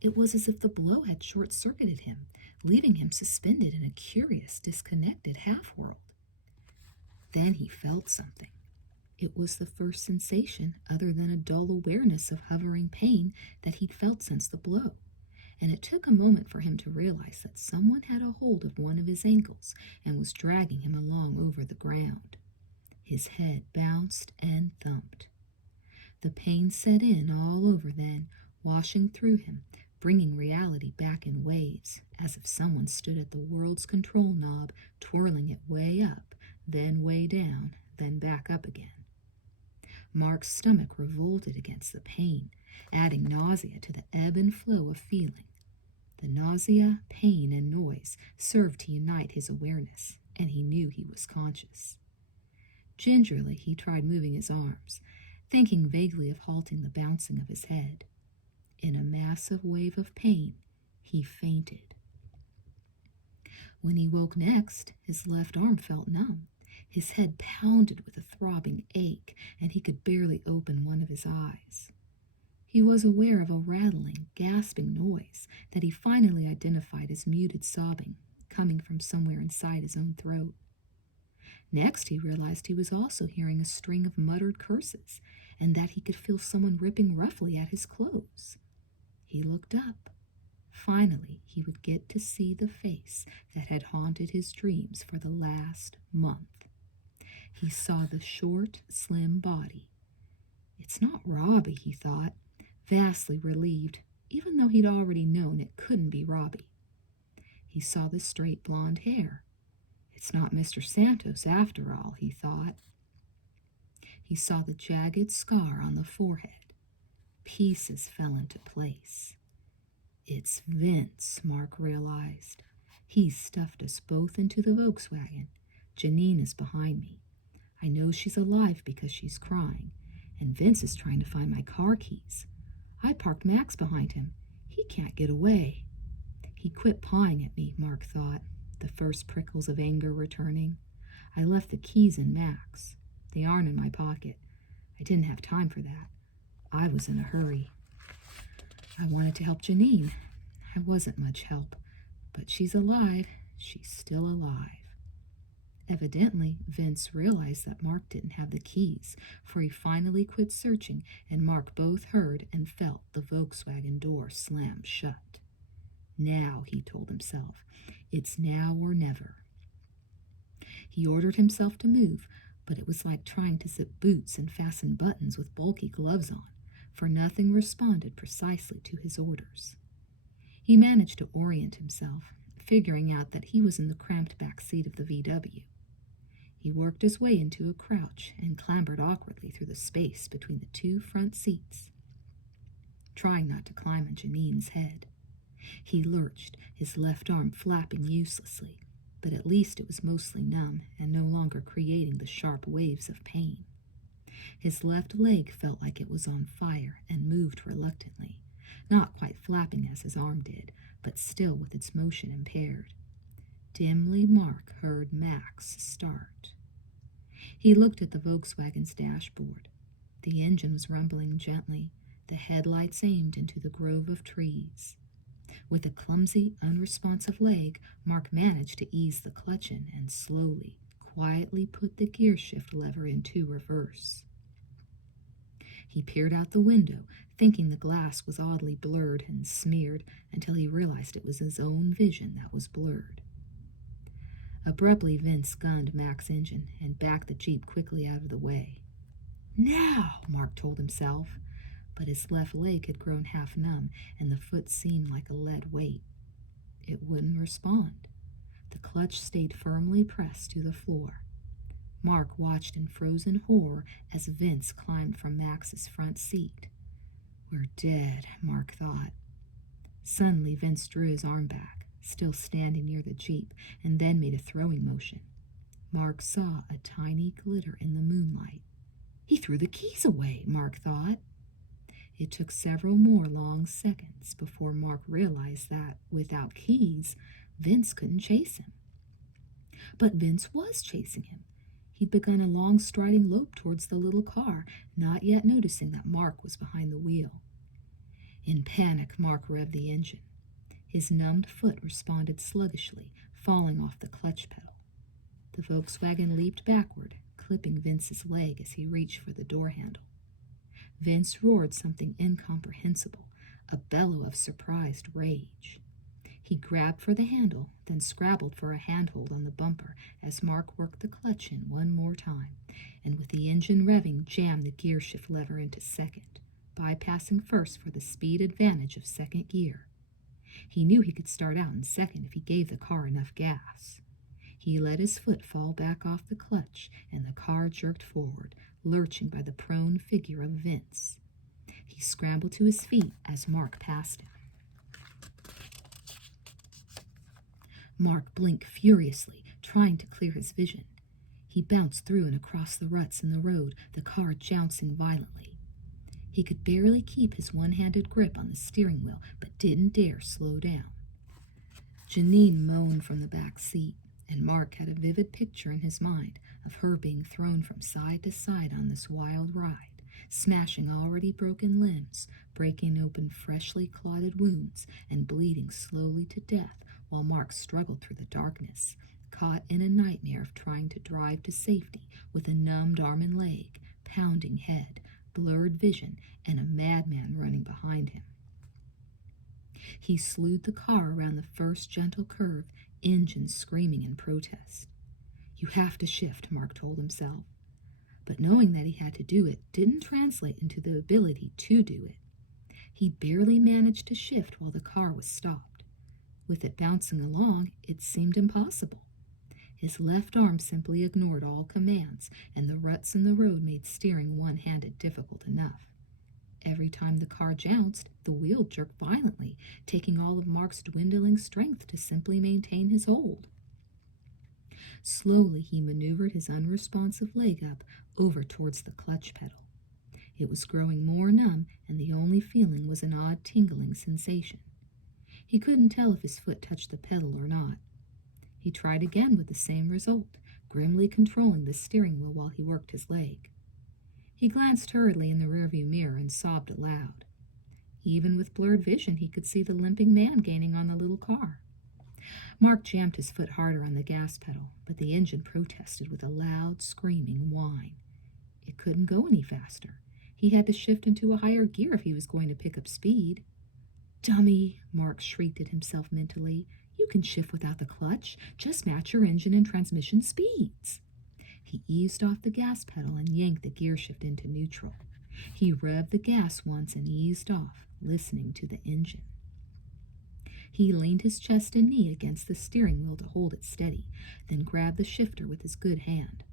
It was as if the blow had short-circuited him, leaving him suspended in a curious, disconnected half-world. Then he felt something. It was the first sensation, other than a dull awareness of hovering pain, that he'd felt since the blow, and it took a moment for him to realize that someone had a hold of one of his ankles and was dragging him along over the ground. His head bounced and thumped. The pain set in all over then, washing through him, bringing reality back in waves, as if someone stood at the world's control knob, twirling it way up, then way down, then back up again. Mark's stomach revolted against the pain, adding nausea to the ebb and flow of feeling. The nausea, pain, and noise served to unite his awareness, and he knew he was conscious. Gingerly, he tried moving his arms, thinking vaguely of halting the bouncing of his head. In a massive wave of pain, he fainted. When he woke next, his left arm felt numb. His head pounded with a throbbing ache, and he could barely open one of his eyes. He was aware of a rattling, gasping noise that he finally identified as muted sobbing, coming from somewhere inside his own throat. Next, he realized he was also hearing a string of muttered curses, and that he could feel someone ripping roughly at his clothes. He looked up. Finally, he would get to see the face that had haunted his dreams for the last month. He saw the short, slim body. It's not Robbie, he thought, vastly relieved, even though he'd already known it couldn't be Robbie. He saw the straight blonde hair. It's not Mr. Santos after all, he thought. He saw the jagged scar on the forehead. Pieces fell into place. It's Vince, Mark realized. He's stuffed us both into the Volkswagen. Janine is behind me. I know she's alive because she's crying, and Vince is trying to find my car keys. I parked Max behind him. He can't get away. He quit pawing at me, Mark thought, the first prickles of anger returning. I left the keys in Max. They aren't in my pocket. I didn't have time for that. I was in a hurry. I wanted to help Janine. I wasn't much help, but she's alive. She's still alive. Evidently, Vince realized that Mark didn't have the keys, for he finally quit searching, and Mark both heard and felt the Volkswagen door slam shut. Now, he told himself, it's now or never. He ordered himself to move, but it was like trying to zip boots and fasten buttons with bulky gloves on, for nothing responded precisely to his orders. He managed to orient himself, figuring out that he was in the cramped back seat of the VW. He worked his way into a crouch and clambered awkwardly through the space between the two front seats, trying not to climb on Janine's head. He lurched, his left arm flapping uselessly, but at least it was mostly numb and no longer creating the sharp waves of pain. His left leg felt like it was on fire and moved reluctantly, not quite flapping as his arm did, but still with its motion impaired. Dimly, Mark heard Max start. He looked at the Volkswagen's dashboard. The engine was rumbling gently, the headlights aimed into the grove of trees. With a clumsy, unresponsive leg, Mark managed to ease the clutch in and slowly, quietly put the gear shift lever into reverse. He peered out the window, thinking the glass was oddly blurred and smeared, until he realized it was his own vision that was blurred. Abruptly, Vince gunned Mac's engine and backed the Jeep quickly out of the way. Now, Mark told himself, but his left leg had grown half numb, and the foot seemed like a lead weight. It wouldn't respond. The clutch stayed firmly pressed to the floor. Mark watched in frozen horror as Vince climbed from Max's front seat. We're dead, Mark thought. Suddenly, Vince drew his arm back, still standing near the Jeep, and then made a throwing motion. Mark saw a tiny glitter in the moonlight. He threw the keys away, Mark thought. It took several more long seconds before Mark realized that, without keys, Vince couldn't chase him. But Vince was chasing him. He'd begun a long striding lope towards the little car, not yet noticing that Mark was behind the wheel. In panic, Mark revved the engine. His numbed foot responded sluggishly, falling off the clutch pedal. The Volkswagen leaped backward, clipping Vince's leg as he reached for the door handle. Vince roared something incomprehensible, a bellow of surprised rage. He grabbed for the handle, then scrabbled for a handhold on the bumper as Mark worked the clutch in one more time, and with the engine revving, jammed the gear shift lever into second, bypassing first for the speed advantage of second gear. He knew he could start out in second if he gave the car enough gas. He let his foot fall back off the clutch, and the car jerked forward, lurching by the prone figure of Vince. He scrambled to his feet as Mark passed him. Mark blinked furiously, trying to clear his vision. He bounced through and across the ruts in the road, the car jouncing violently. He could barely keep his one-handed grip on the steering wheel, but didn't dare slow down. Janine moaned from the back seat, and Mark had a vivid picture in his mind of her being thrown from side to side on this wild ride, smashing already broken limbs, breaking open freshly clotted wounds, and bleeding slowly to death while Mark struggled through the darkness, caught in a nightmare of trying to drive to safety with a numbed arm and leg, pounding head, blurred vision, and a madman running behind him. He slewed the car around the first gentle curve, engine screaming in protest. You have to shift, Mark told himself. But knowing that he had to do it didn't translate into the ability to do it. He barely managed to shift while the car was stopped. With it bouncing along, it seemed impossible. His left arm simply ignored all commands, and the ruts in the road made steering one-handed difficult enough. Every time the car jounced, the wheel jerked violently, taking all of Mark's dwindling strength to simply maintain his hold. Slowly, he maneuvered his unresponsive leg up over towards the clutch pedal. It was growing more numb, and the only feeling was an odd tingling sensation. He couldn't tell if his foot touched the pedal or not. He tried again with the same result, grimly controlling the steering wheel while he worked his leg. He glanced hurriedly in the rearview mirror and sobbed aloud. Even with blurred vision, he could see the limping man gaining on the little car. Mark jammed his foot harder on the gas pedal, but the engine protested with a loud, screaming whine. It couldn't go any faster. He had to shift into a higher gear if he was going to pick up speed. Dummy, Mark shrieked at himself mentally. You can shift without the clutch. Just match your engine and transmission speeds. He eased off the gas pedal and yanked the gear shift into neutral. He revved the gas once and eased off, listening to the engine. He leaned his chest and knee against the steering wheel to hold it steady, then grabbed the shifter with his good hand.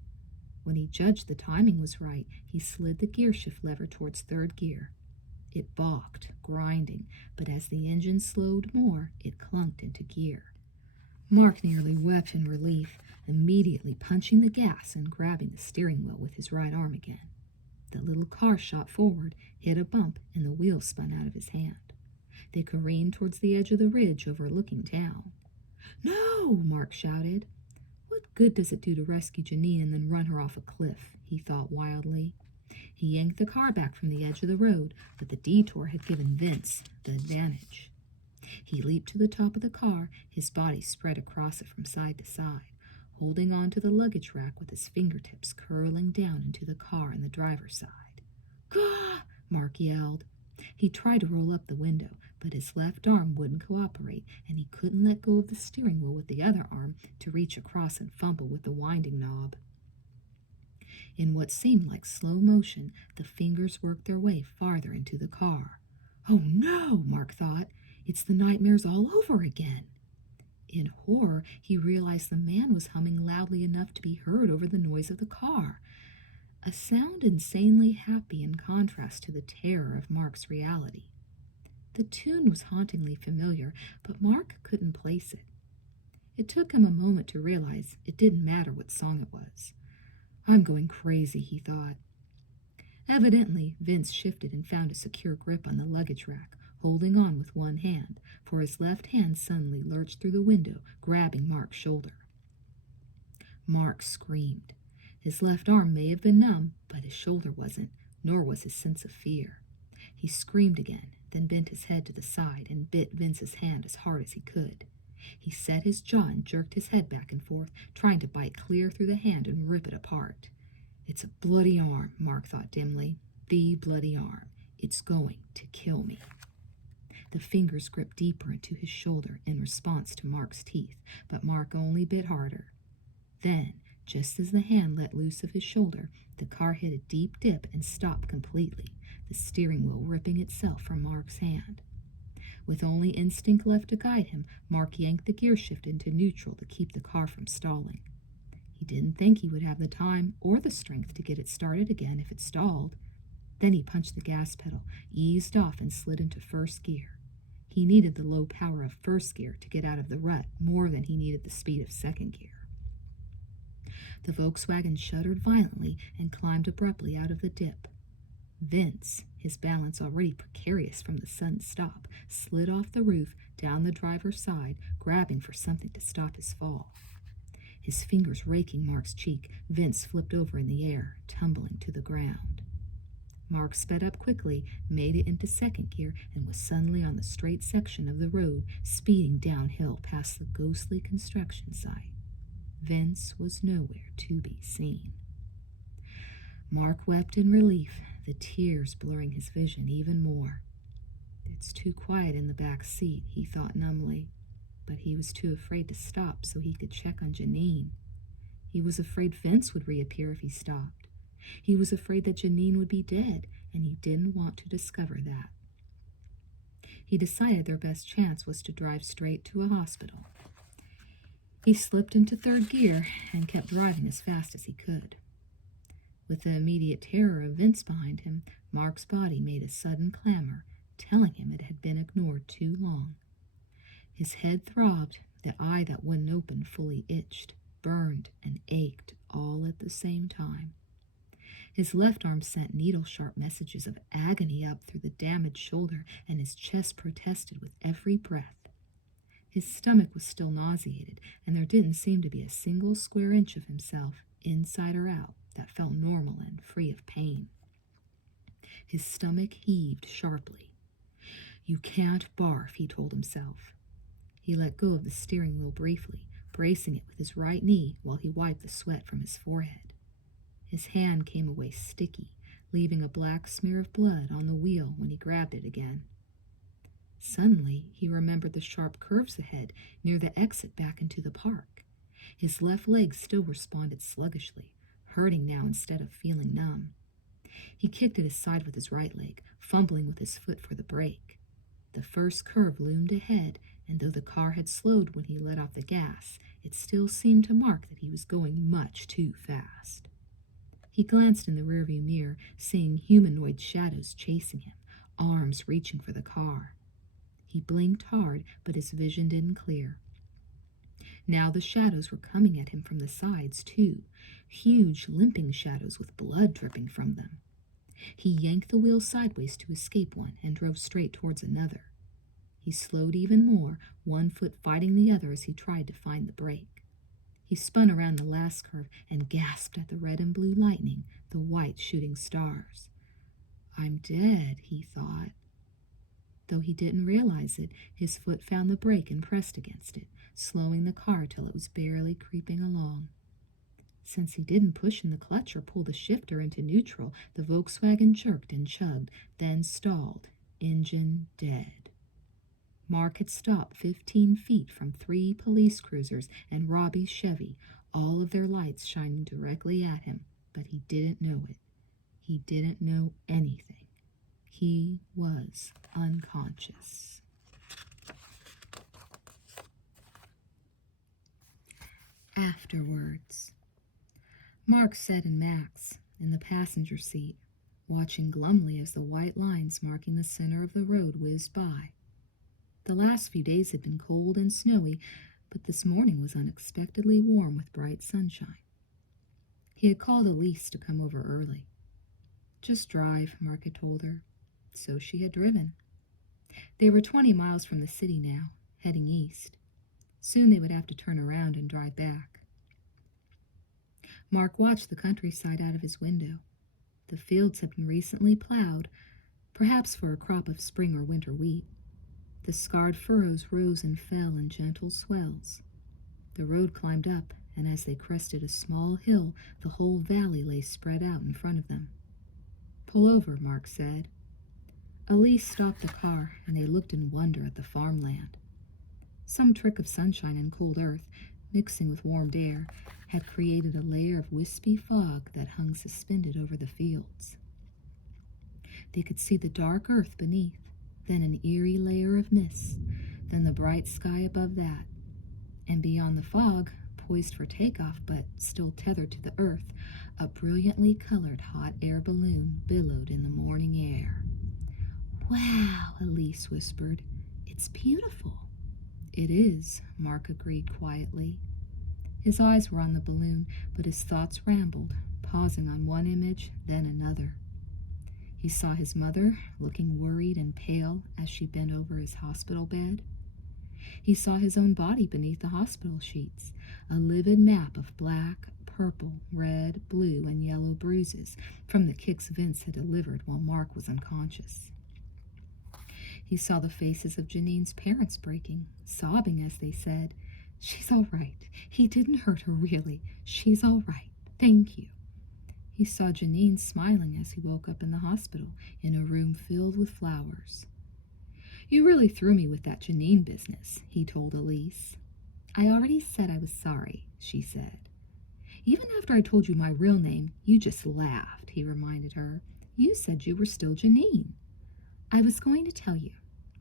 When he judged the timing was right, he slid the gear shift lever towards third gear. It balked, grinding, but as the engine slowed more, it clunked into gear. Mark nearly wept in relief, immediately punching the gas and grabbing the steering wheel with his right arm again. The little car shot forward, hit a bump, and the wheel spun out of his hand. They careened towards the edge of the ridge overlooking town. No, Mark shouted. What good does it do to rescue Janine and then run her off a cliff? He thought wildly. He yanked the car back from the edge of the road, but the detour had given Vince the advantage. He leaped to the top of the car, his body spread across it from side to side, holding on to the luggage rack with his fingertips curling down into the car on the driver's side. Gah! Mark yelled. He tried to roll up the window, but his left arm wouldn't cooperate, and he couldn't let go of the steering wheel with the other arm to reach across and fumble with the winding knob. In what seemed like slow motion, the fingers worked their way farther into the car. Oh no, Mark thought. It's the nightmares all over again. In horror, he realized the man was humming loudly enough to be heard over the noise of the car, a sound insanely happy in contrast to the terror of Mark's reality. The tune was hauntingly familiar, but Mark couldn't place it. It took him a moment to realize it didn't matter what song it was. I'm going crazy, he thought. Evidently, Vince shifted and found a secure grip on the luggage rack, holding on with one hand, for his left hand suddenly lurched through the window, grabbing Mark's shoulder. Mark screamed. His left arm may have been numb, but his shoulder wasn't, nor was his sense of fear. He screamed again, then bent his head to the side and bit Vince's hand as hard as he could. He set his jaw and jerked his head back and forth, trying to bite clear through the hand and rip it apart. It's a bloody arm, Mark thought dimly. The bloody arm. It's going to kill me. The fingers gripped deeper into his shoulder in response to Mark's teeth, but Mark only bit harder. Then, just as the hand let loose of his shoulder, the car hit a deep dip and stopped completely, the steering wheel ripping itself from Mark's hand. With only instinct left to guide him, Mark yanked the gear shift into neutral to keep the car from stalling. He didn't think he would have the time or the strength to get it started again if it stalled. Then he punched the gas pedal, eased off, and slid into first gear. He needed the low power of first gear to get out of the rut more than he needed the speed of second gear. The Volkswagen shuddered violently and climbed abruptly out of the dip. Vince, his balance already precarious from the sudden stop, slid off the roof, down the driver's side, grabbing for something to stop his fall. His fingers raking Mark's cheek, Vince flipped over in the air, tumbling to the ground. Mark sped up quickly, made it into second gear, and was suddenly on the straight section of the road, speeding downhill past the ghostly construction site. Vince was nowhere to be seen. Mark wept in relief, the tears blurring his vision even more. It's too quiet in the back seat, he thought numbly, but he was too afraid to stop so he could check on Janine. He was afraid Vince would reappear if he stopped. He was afraid that Janine would be dead, and he didn't want to discover that. He decided their best chance was to drive straight to a hospital. He slipped into third gear and kept driving as fast as he could. With the immediate terror of Vince behind him, Mark's body made a sudden clamor, telling him it had been ignored too long. His head throbbed, the eye that wouldn't open fully itched, burned, and ached all at the same time. His left arm sent needle-sharp messages of agony up through the damaged shoulder, and his chest protested with every breath. His stomach was still nauseated, and there didn't seem to be a single square inch of himself, inside or out, that felt normal and free of pain. His stomach heaved sharply. You can't barf, he told himself. He let go of the steering wheel briefly, bracing it with his right knee while he wiped the sweat from his forehead. His hand came away sticky, leaving a black smear of blood on the wheel when he grabbed it again. Suddenly, he remembered the sharp curves ahead near the exit back into the park. His left leg still responded sluggishly, hurting now instead of feeling numb. He kicked at his side with his right leg, fumbling with his foot for the brake. The first curve loomed ahead, and though the car had slowed when he let off the gas, it still seemed to Mark that he was going much too fast. He glanced in the rearview mirror, seeing humanoid shadows chasing him, arms reaching for the car. He blinked hard, but his vision didn't clear. Now the shadows were coming at him from the sides, too, huge, limping shadows with blood dripping from them. He yanked the wheel sideways to escape one and drove straight towards another. He slowed even more, one foot fighting the other as he tried to find the brake. He spun around the last curve and gasped at the red and blue lightning, the white shooting stars. I'm dead, he thought. Though he didn't realize it, his foot found the brake and pressed against it, slowing the car till it was barely creeping along. Since he didn't push in the clutch or pull the shifter into neutral, the Volkswagen jerked and chugged, then stalled, engine dead. Mark had stopped 15 feet from 3 police cruisers and Robbie's Chevy, all of their lights shining directly at him, but he didn't know it. He didn't know anything. He was unconscious. Afterwards. Mark sat in Max, in the passenger seat, watching glumly as the white lines marking the center of the road whizzed by. The last few days had been cold and snowy, but this morning was unexpectedly warm with bright sunshine. He had called Elise to come over early. Just drive, Mark had told her. So she had driven. They were 20 miles from the city now, heading east. Soon they would have to turn around and drive back. Mark watched the countryside out of his window. The fields had been recently plowed, perhaps for a crop of spring or winter wheat. The scarred furrows rose and fell in gentle swells. The road climbed up, and as they crested a small hill, the whole valley lay spread out in front of them. "Pull over," Mark said. Elise stopped the car, and they looked in wonder at the farmland. Some trick of sunshine and cold earth, mixing with warmed air, had created a layer of wispy fog that hung suspended over the fields. They could see the dark earth beneath, then an eerie layer of mist, then the bright sky above that, and beyond the fog, poised for takeoff but still tethered to the earth, a brilliantly colored hot air balloon billowed in the morning air. "Wow," Elise whispered. "It's beautiful." "It is," Mark agreed quietly. His eyes were on the balloon, but his thoughts rambled, pausing on one image, then another. He saw his mother, looking worried and pale as she bent over his hospital bed. He saw his own body beneath the hospital sheets, a livid map of black, purple, red, blue, and yellow bruises from the kicks Vince had delivered while Mark was unconscious. He saw the faces of Janine's parents breaking, sobbing as they said, "She's all right. He didn't hurt her, really. She's all right. Thank you." He saw Janine smiling as he woke up in the hospital, in a room filled with flowers. "You really threw me with that Janine business," he told Elise. "I already said I was sorry," she said. "Even after I told you my real name, you just laughed," he reminded her. "You said you were still Janine." "I was going to tell you.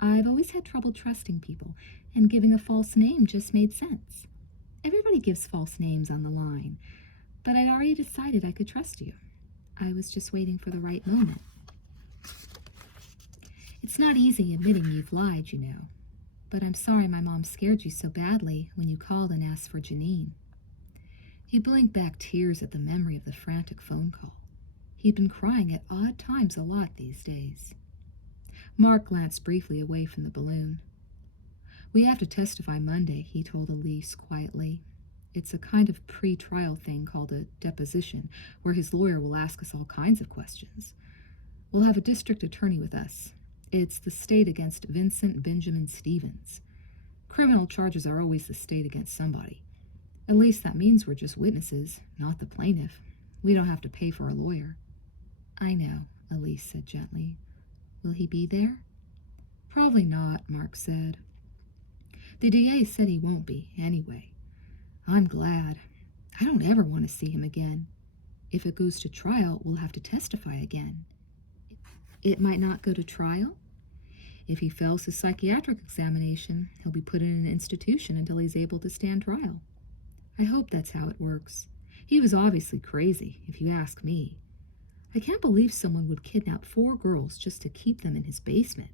I've always had trouble trusting people, and giving a false name just made sense. Everybody gives false names on the line, but I'd already decided I could trust you. I was just waiting for the right moment. It's not easy admitting you've lied, you know, but I'm sorry my mom scared you so badly when you called and asked for Janine." He blinked back tears at the memory of the frantic phone call. He'd been crying at odd times a lot these days. Mark glanced briefly away from the balloon. "We have to testify Monday," he told Elise quietly. "It's a kind of pre-trial thing called a deposition, where his lawyer will ask us all kinds of questions. We'll have a district attorney with us. It's the state against Vincent Benjamin Stevens. Criminal charges are always the state against somebody. At least that means we're just witnesses, not the plaintiff. We don't have to pay for a lawyer." "I know," Elise said gently. "Will he be there?" "Probably not," Mark said. "The DA said he won't be, anyway. I'm glad. I don't ever want to see him again. If it goes to trial, we'll have to testify again." "It might not go to trial?" "If he fails his psychiatric examination, he'll be put in an institution until he's able to stand trial. I hope that's how it works. He was obviously crazy, if you ask me. I can't believe someone would kidnap 4 girls just to keep them in his basement.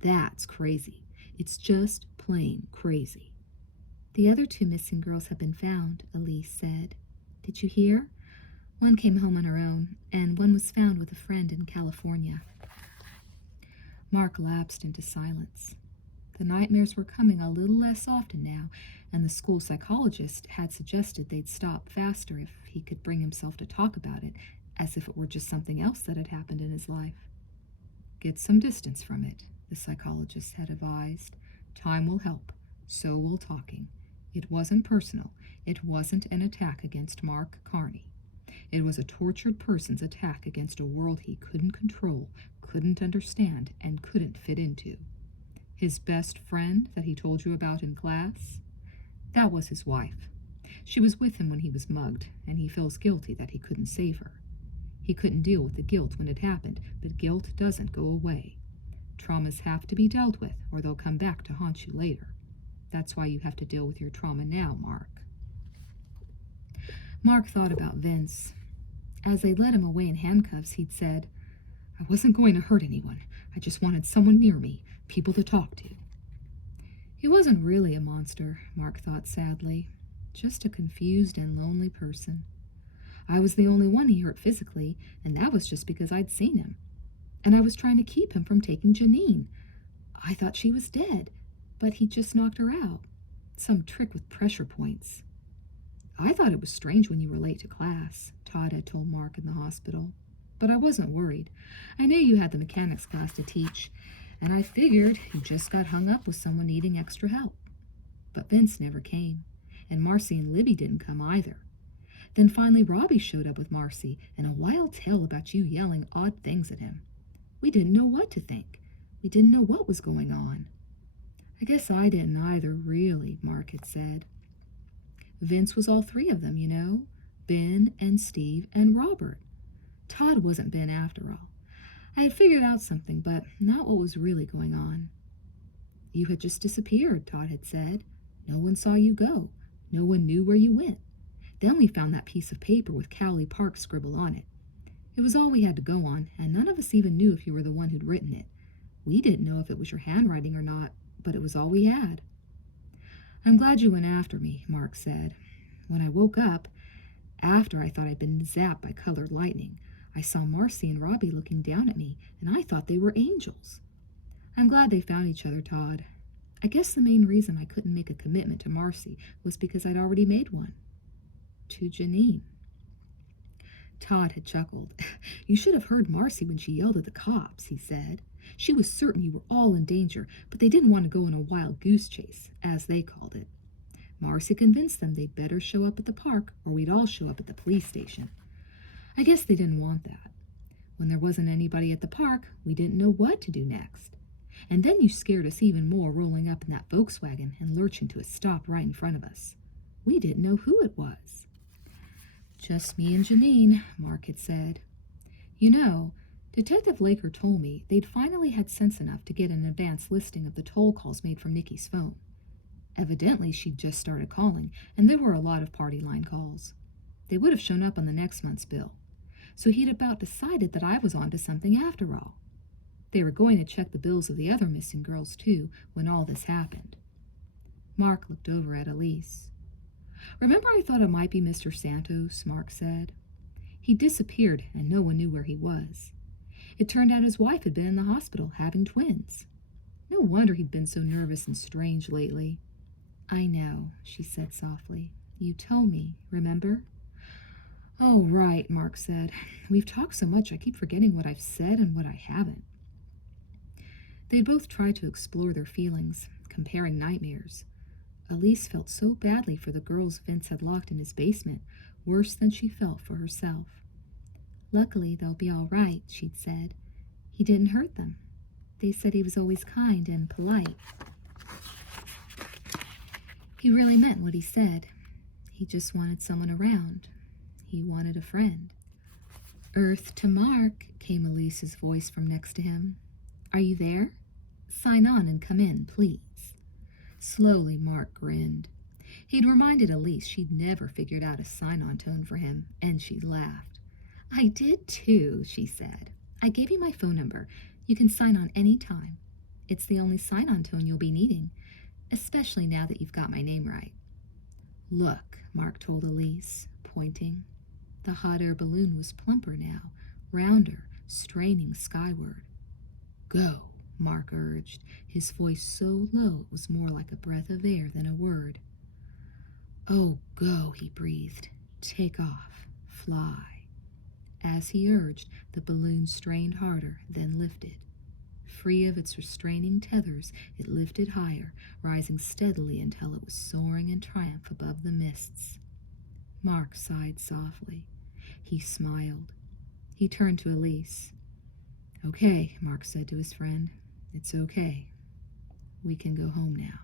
That's crazy. It's just plain crazy." "The other 2 missing girls have been found," Elise said. "Did you hear? One came home on her own, and one was found with a friend in California." Mark lapsed into silence. The nightmares were coming a little less often now, and the school psychologist had suggested they'd stop faster if he could bring himself to talk about it, as if it were just something else that had happened in his life. "Get some distance from it," the psychologist had advised. "Time will help. So will talking. It wasn't personal. It wasn't an attack against Mark Carney. It was a tortured person's attack against a world he couldn't control, couldn't understand, and couldn't fit into. His best friend that he told you about in class? That was his wife. She was with him when he was mugged, and he feels guilty that he couldn't save her. He couldn't deal with the guilt when it happened, but guilt doesn't go away. Traumas have to be dealt with, or they'll come back to haunt you later. That's why you have to deal with your trauma now, Mark." Mark thought about Vince. As they led him away in handcuffs, he'd said, "I wasn't going to hurt anyone. I just wanted someone near me, people to talk to." He wasn't really a monster, Mark thought sadly. Just a confused and lonely person. I was the only one he hurt physically, and that was just because I'd seen him. And I was trying to keep him from taking Janine. I thought she was dead, but he just knocked her out. Some trick with pressure points. "I thought it was strange when you were late to class," Todd had told Mark in the hospital. But I wasn't worried. I knew you had the mechanics class to teach, and I figured you just got hung up with someone needing extra help. But Vince never came, and Marcy and Libby didn't come either. Then finally Robbie showed up with Marcy and a wild tale about you yelling odd things at him. We didn't know what to think. We didn't know what was going on. I guess I didn't either, really, Mark had said. Vince was all three of them, you know. Ben and Steve and Robert. Todd wasn't Ben after all. I had figured out something, but not what was really going on. You had just disappeared, Todd had said. No one saw you go. No one knew where you went. Then we found that piece of paper with Cowley Park scribbled on it. It was all we had to go on, and none of us even knew if you were the one who'd written it. We didn't know if it was your handwriting or not, but it was all we had. I'm glad you went after me, Mark said. When I woke up, after I thought I'd been zapped by colored lightning, I saw Marcy and Robbie looking down at me, and I thought they were angels. I'm glad they found each other, Todd. I guess the main reason I couldn't make a commitment to Marcy was because I'd already made one. To Janine. Todd had chuckled. You should have heard Marcy when she yelled at the cops, he said. She was certain you were all in danger, but they didn't want to go on a wild goose chase, as they called it. Marcy convinced them they'd better show up at the park or we'd all show up at the police station. I guess they didn't want that. When there wasn't anybody at the park, we didn't know what to do next. And then you scared us even more rolling up in that Volkswagen and lurching to a stop right in front of us. We didn't know who it was. Just me and Janine, Mark had said. You know, Detective Laker told me they'd finally had sense enough to get an advance listing of the toll calls made from Nikki's phone. Evidently, she'd just started calling, and there were a lot of party line calls. They would have shown up on the next month's bill. So he'd about decided that I was onto something after all. They were going to check the bills of the other missing girls, too, when all this happened. Mark looked over at Elise. Remember I thought it might be Mr. Santos, Mark said. He disappeared, and no one knew where he was. It turned out his wife had been in the hospital, having twins. No wonder he'd been so nervous and strange lately. I know, she said softly. You told me, remember? Oh, right, Mark said. We've talked so much I keep forgetting what I've said and what I haven't. They both tried to explore their feelings, comparing nightmares. Elise felt so badly for the girls Vince had locked in his basement, worse than she felt for herself. Luckily, they'll be all right, she'd said. He didn't hurt them. They said he was always kind and polite. He really meant what he said. He just wanted someone around. He wanted a friend. Earth to Mark, came Elise's voice from next to him. Are you there? Sign on and come in, please. Slowly, Mark grinned. He'd reminded Elise she'd never figured out a sign-on tone for him, and she laughed. I did too, she said. I gave you my phone number. You can sign on any time. It's the only sign-on tone you'll be needing, especially now that you've got my name right. Look, Mark told Elise, pointing. The hot air balloon was plumper now, rounder, straining skyward. Go, Mark urged, his voice so low it was more like a breath of air than a word. Oh, go, he breathed. Take off. Fly. As he urged, the balloon strained harder, then lifted. Free of its restraining tethers, it lifted higher, rising steadily until it was soaring in triumph above the mists. Mark sighed softly. He smiled. He turned to Elise. Okay, Mark said to his friend. It's okay. We can go home now.